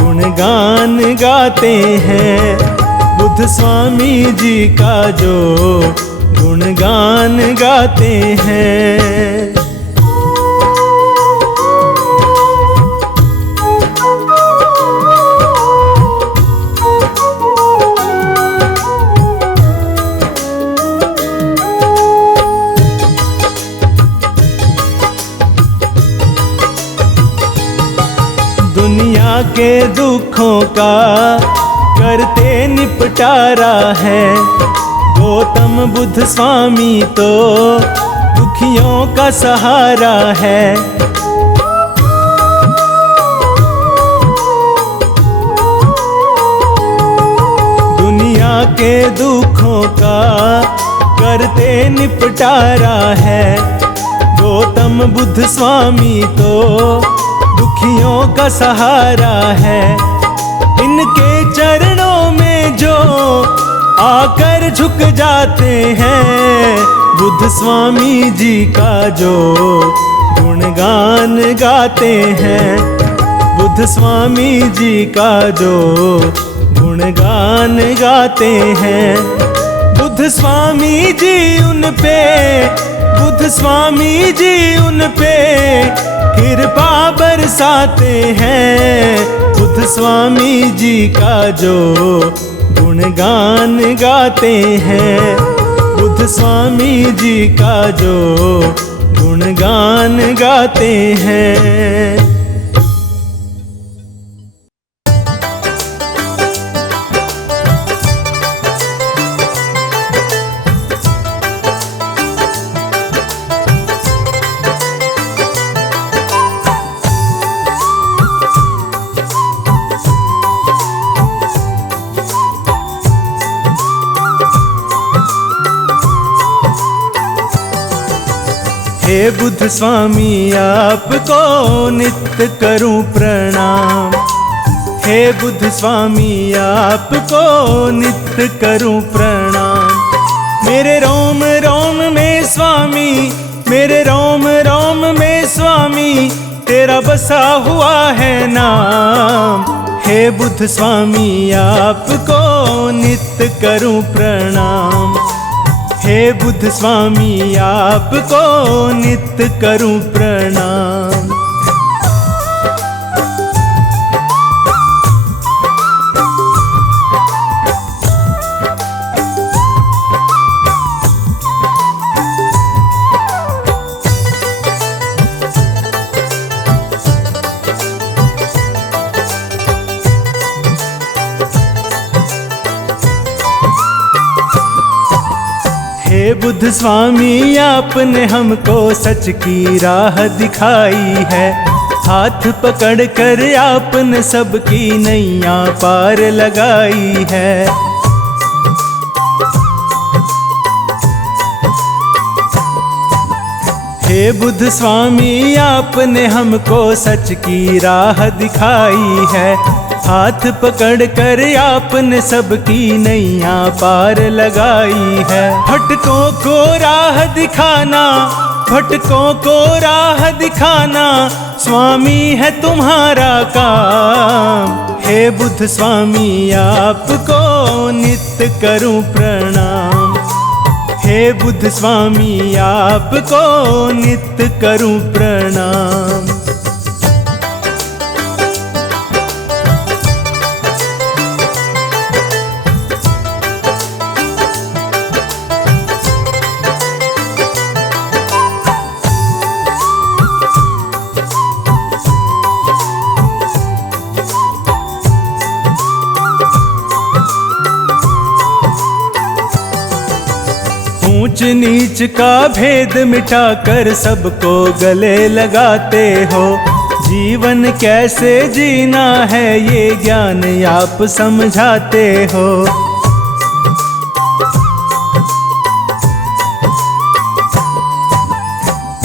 गुणगान गाते हैं। बुद्ध स्वामी जी का जो गुणगान गाते हैं। दुनिया के दुखों का करते निपटारा है। गौतम बुद्ध स्वामी तो दुखियों का सहारा है। दुनिया के दुखों का करते निपटारा है। गौतम बुद्ध स्वामी तो दुखियों का सहारा है। इनके चरणों में जो आकर झुक जाते हैं। बुद्ध स्वामी जी का जो गुणगान गाते हैं। बुद्ध स्वामी जी का जो गुणगान गाते हैं। बुद्ध स्वामी जी उन पे, बुद्ध स्वामी जी उन पे कृपा बरसाते हैं। बुद्ध स्वामी जी का जो गुणगान गाते हैं। बुद्ध स्वामी जी का जो गुणगान गाते हैं। हे बुद्ध स्वामी आपको नित्य करूं प्रणाम। हे बुद्ध स्वामी आपको नित्य करूं प्रणाम। मेरे रोम रोम में स्वामी, मेरे रोम रोम में स्वामी तेरा बसा हुआ है नाम। हे बुद्ध स्वामी आपको नित्य करूं प्रणाम। हे बुद्ध स्वामी आपको नित्य करूं प्रणाम। हे बुद्ध स्वामी आपने हमको सच की राह दिखाई है। हाथ पकड़ कर आपने सबकी नैया पार लगाई है। बुद्ध स्वामी आपने हमको सच की राह दिखाई है। हाथ पकड़ कर आपने सबकी नैया पार लगाई है। भटकों को राह दिखाना, भटकों को राह दिखाना स्वामी है तुम्हारा काम। हे बुद्ध स्वामी आपको नित्य करूं प्रणाम। हे बुद्ध स्वामी आपको नित्य करूं प्रणाम। ऊंच नीच का भेद मिटाकर सबको गले लगाते हो। जीवन कैसे जीना है ये ज्ञान आप समझाते हो।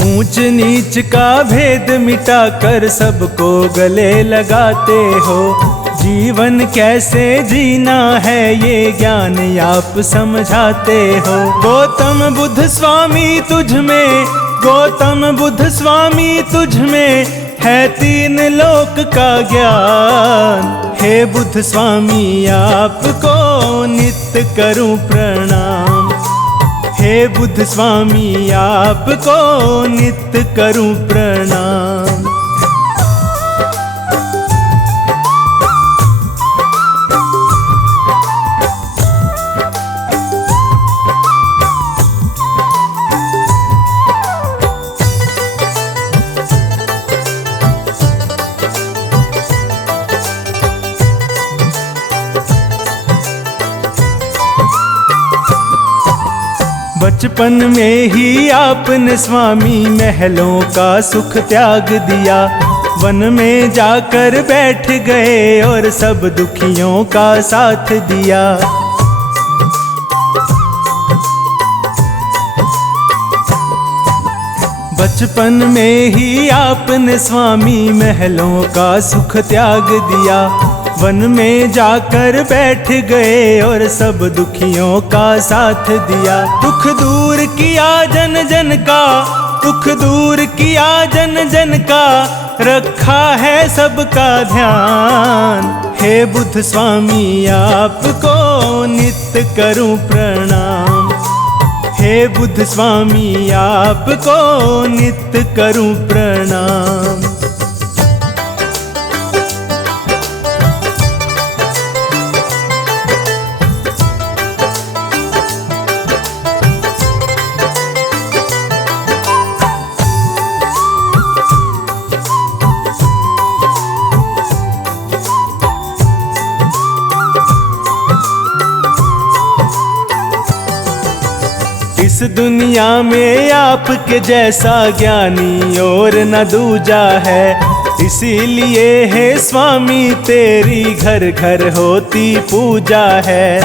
ऊंच नीच का भेद मिटाकर सबको गले लगाते हो। जीवन कैसे जीना है ये ज्ञान आप समझाते हो। गौतम बुद्ध स्वामी तुझ में, गौतम बुद्ध स्वामी तुझ में है तीन लोक का ज्ञान। हे बुद्ध स्वामी आपको नित्य करूं प्रणाम। हे बुद्ध स्वामी आपको नित्य करूं प्रणाम। बचपन में ही आपने स्वामी महलों का सुख त्याग दिया। वन में जाकर बैठ गए और सब दुखियों का साथ दिया। बचपन में ही आपने स्वामी महलों का सुख त्याग दिया। वन में जाकर बैठ गए और सब दुखियों का साथ दिया। दुख दूर किया जन जन का, दुख दूर किया जन जन का, रखा है सबका ध्यान। हे बुद्ध स्वामी आपको नित्य करूं प्रणाम। हे बुद्ध स्वामी आपको नित्य करूं प्रणाम। इस दुनिया में आपके जैसा ज्ञानी और न दूजा है। इसीलिए हे स्वामी तेरी घर घर होती पूजा है।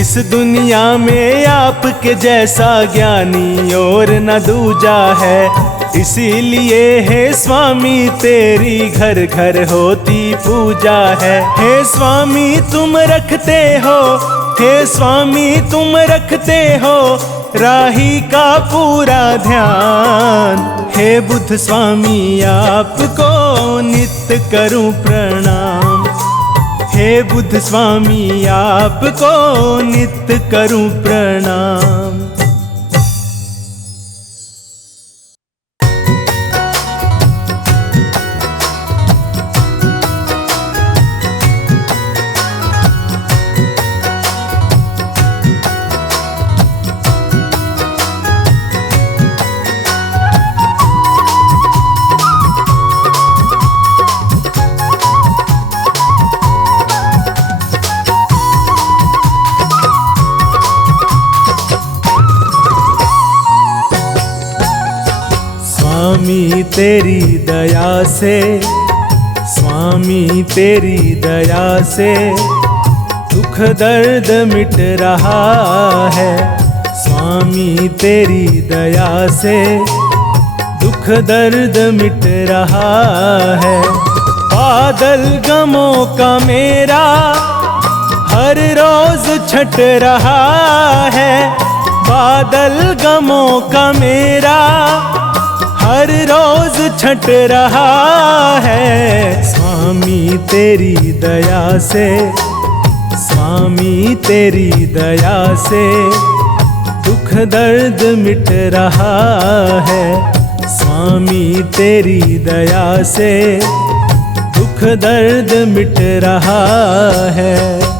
इस दुनिया में आपके जैसा ज्ञानी और न दूजा है। इसीलिए हे स्वामी तेरी घर घर होती पूजा है। हे स्वामी तुम रखते हो, हे स्वामी तुम रखते हो राही का पूरा ध्यान। हे बुद्ध स्वामी आपको नित्य करूं प्रणाम। हे बुद्ध स्वामी आपको नित्य करूं प्रणाम। स्वामी तेरी दया से, स्वामी तेरी दया से दुख दर्द मिट रहा है स्वामी तेरी दया से, दुख दर्द मिट रहा है। बादल गमों का मेरा हर रोज छट रहा है, बादल गमों का मेरा हर रोज छट रहा है। स्वामी तेरी दया से, स्वामी तेरी दया से दुख दर्द मिट रहा है। स्वामी तेरी दया से दुख दर्द मिट रहा है।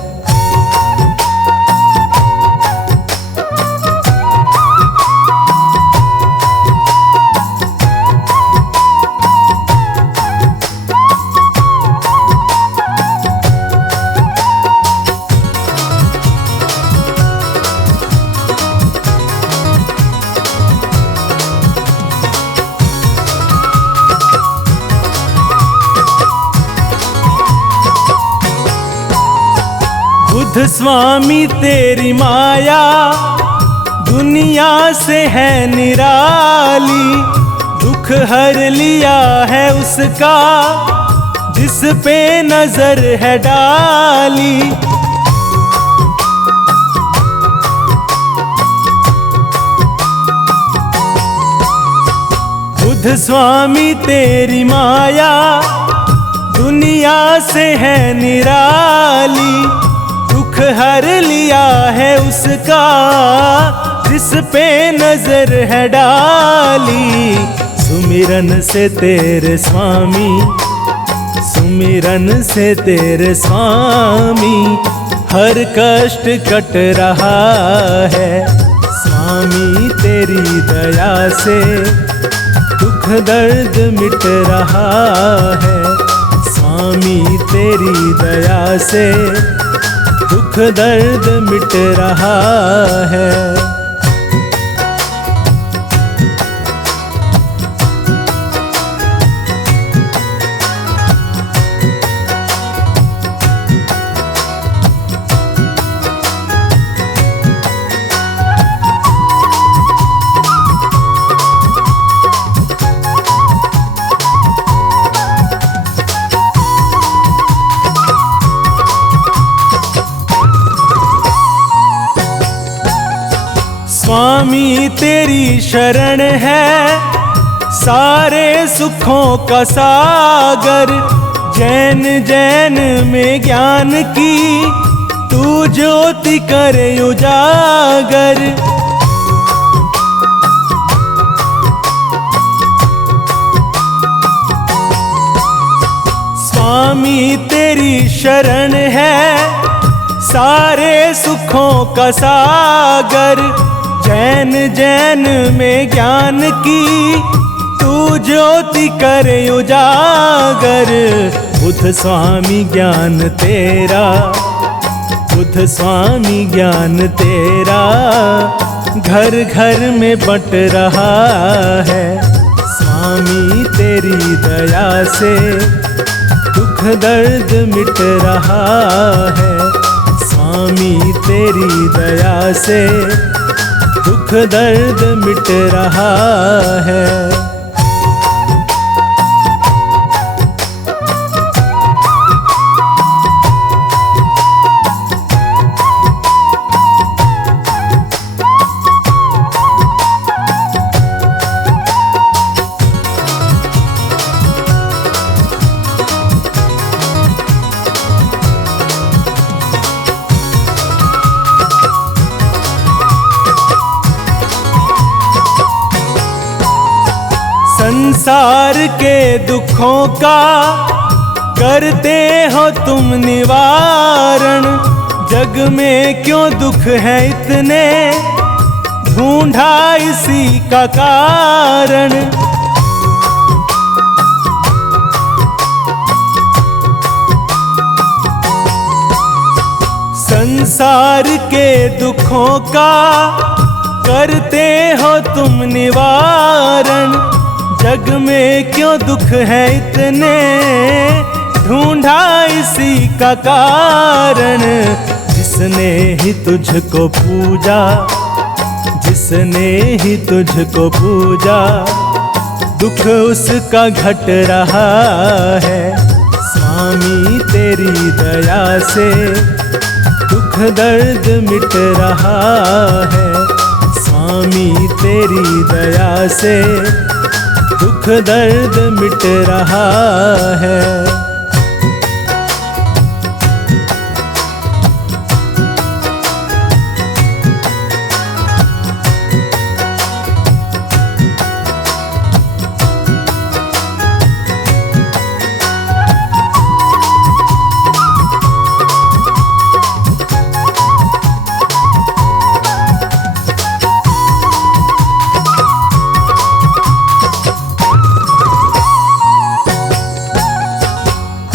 बुद्ध स्वामी तेरी माया दुनिया से है निराली, दुख हर लिया है उसका जिस पे नजर है डाली। बुद्ध स्वामी तेरी माया दुनिया से है निराली, दुख हर लिया है उसका जिस पे नजर है डाली। सुमिरन से तेरे स्वामी, सुमिरन से तेरे स्वामी हर कष्ट कट रहा है। स्वामी तेरी दया से दुख दर्द मिट रहा है। स्वामी तेरी दया से दुख दर्द मिट रहा है। स्वामी तेरी शरण है सारे सुखों का सागर, जैन जैन में ज्ञान की तू ज्योति करे उजागर। स्वामी तेरी शरण है सारे सुखों का सागर, जैन जैन में ज्ञान की तू ज्योति करे उजागर। बुद्ध स्वामी ज्ञान तेरा, बुद्ध स्वामी ज्ञान तेरा घर घर में बट रहा है। स्वामी तेरी दया से दुख दर्द मिट रहा है। स्वामी तेरी दया से दुख दर्द मिट रहा है। संसार के दुखों का करते हो तुम निवारण, जग में क्यों दुख है इतने ढूंढा इसी का कारण। संसार के दुखों का करते हो तुम निवारण, जग में क्यों दुख है इतने ढूंढा इसी का कारण। जिसने ही तुझको पूजा, जिसने ही तुझको पूजा, दुख उसका घट रहा है। स्वामी तेरी दया से दुख दर्द मिट रहा है। स्वामी तेरी दया से दुख दर्द मिट रहा है।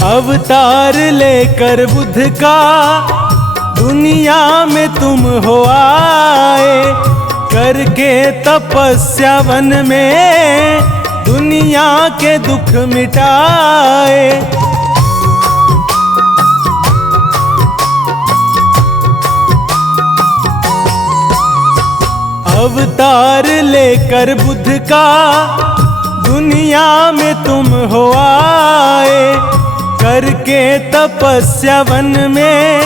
अवतार लेकर बुद्ध का दुनिया में तुम हो आए, करके तपस्या वन में दुनिया के दुख मिटाए। अवतार लेकर बुद्ध का दुनिया में तुम हो आए, करके तपस्या वन में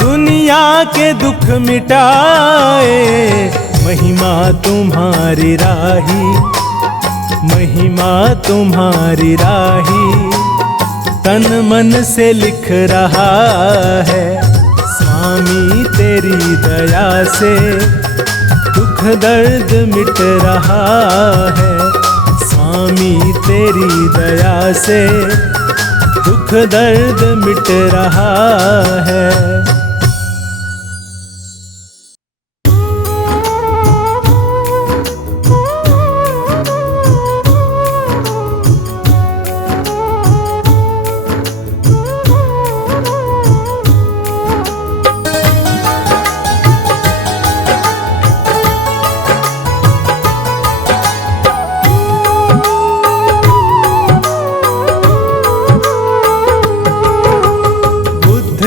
दुनिया के दुख मिटाए। महिमा तुम्हारी राही, महिमा तुम्हारी राही, तन मन से लिख रहा है। स्वामी तेरी दया से दुख दर्द मिट रहा है। स्वामी तेरी दया से दुख दर्द मिट रहा है।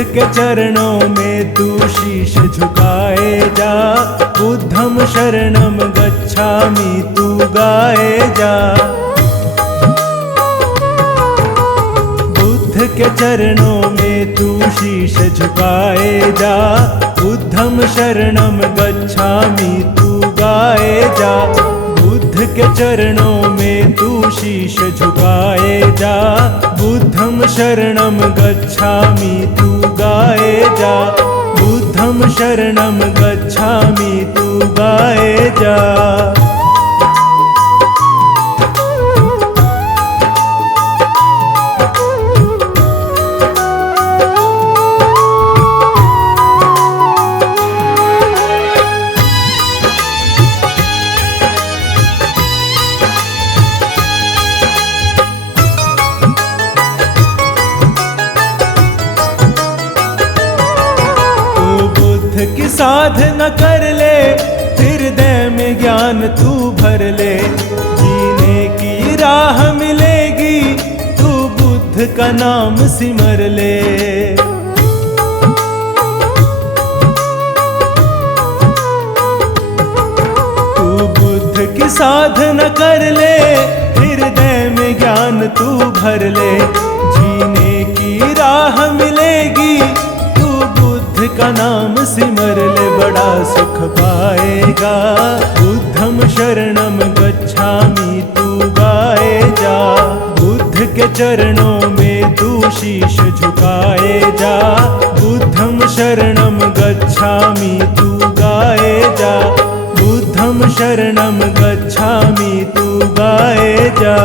के चरणों में तू शीश झुकाए जा, बुद्धम शरणम गच्छामि तू गाए जा। बुद्ध के चरणों में तू शीश झुकाए जा, बुद्धम शरणम गच्छामि तू गाए जा। बुद्ध के चरणों में तू शीश झुकाए जा, बुद्धम शरणम गच्छामि तू गाए जा। बुद्धम शरणम गच्छामि तू गाए जा। की साधना कर ले, हृदय में ज्ञान तू भर ले। जीने की राह मिलेगी, तू बुद्ध का नाम सिमर ले। तू बुद्ध की साधना कर ले, हृदय में ज्ञान तू भर ले। जीने की राह मिलेगी, का नाम सिमर ले, बड़ा सुख पाएगा। बुद्धम शरणम गच्छामि तू गाए जा। बुद्ध के चरणों में तू शीश झुकाए जा, बुद्धम शरणम गच्छामि तू गाए जा। बुद्धम शरणम गच्छामि तू गाए जा।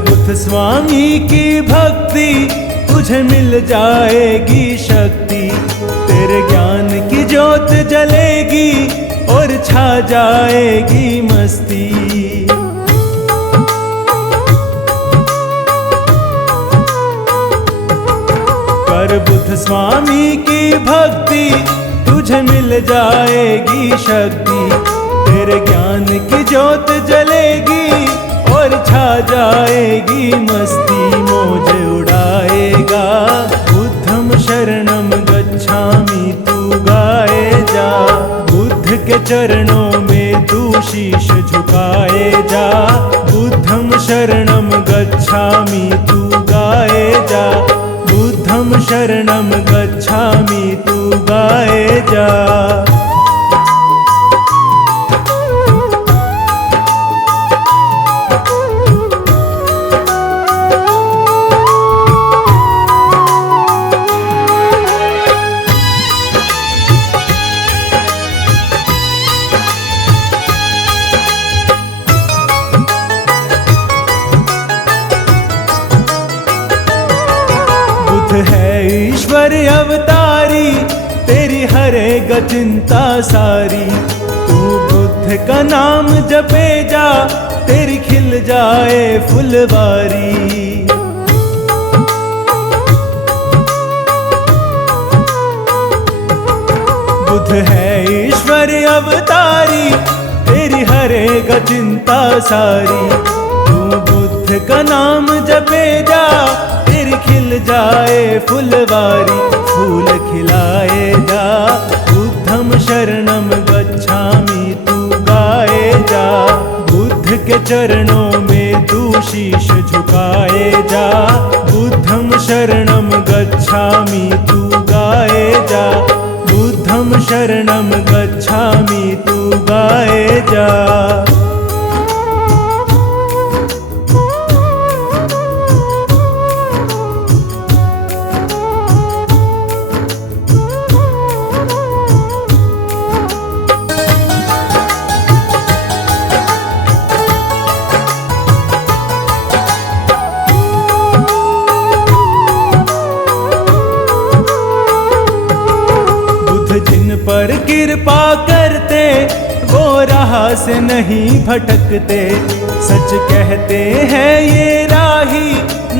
बुद्ध स्वामी की भक्ति तुझे मिल जाएगी शक्ति। तेरे ज्ञान की ज्योत जलेगी और छा जाएगी मस्ती। कर बुद्ध स्वामी की भक्ति, तुझे मिल जाएगी शक्ति। तेरे ज्ञान की ज्योत जलेगी और छा जाएगी मस्ती। मौज उड़ाएगा बुद्धम शरणम गच्छामि, तू गाए जा। बुद्ध के चरणों में तू शीश झुकाए जा। बुद्धम शरणम गच्छामि, तू गाए जा। बुद्धम शरणम गच्छामि, तू गाए जा। बुद्ध है ईश्वर अवतारी, तेरी हरेगा चिंता सारी। तू बुद्ध का नाम जपे जा, तेरी खिल जाए फुलवारी। बुद्ध है ईश्वर अवतारी, तेरी हरेगा चिंता सारी। तू बुद्ध का नाम जपे जा, तेरी खिल जाए फुलवारी। फूल खिलाए जा बुद्धम शरणम गच्छामि, तू गाए जा। बुद्ध के चरणों में तू शीश झुकाए जा। बुद्धम शरणम गच्छामि, तू गाए जा। बुद्धम शरणम गच्छामि, तू गाए जा। जिन पर कृपा करते वो राह से नहीं भटकते। सच कहते हैं ये राही,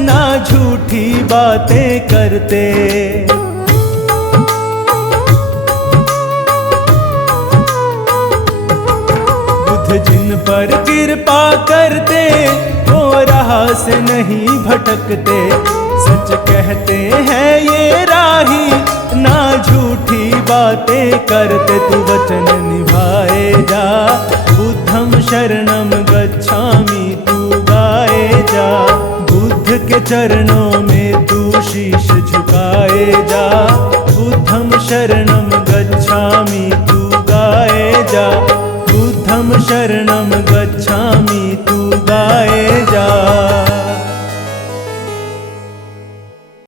ना झूठी बातें करते। बुद्ध जिन पर कृपा करते वो राह से नहीं भटकते। सच कहते हैं ये राही, ना झूठी बातें करते। तू वचन निभाए जा बुद्धम शरणम गच्छामि, तू गाए जा। बुद्ध के चरणों में तू शीश झुकाए जा। बुद्धम शरणम गच्छामि, तू गाए जा। बुद्धम शरणम गच्छामि।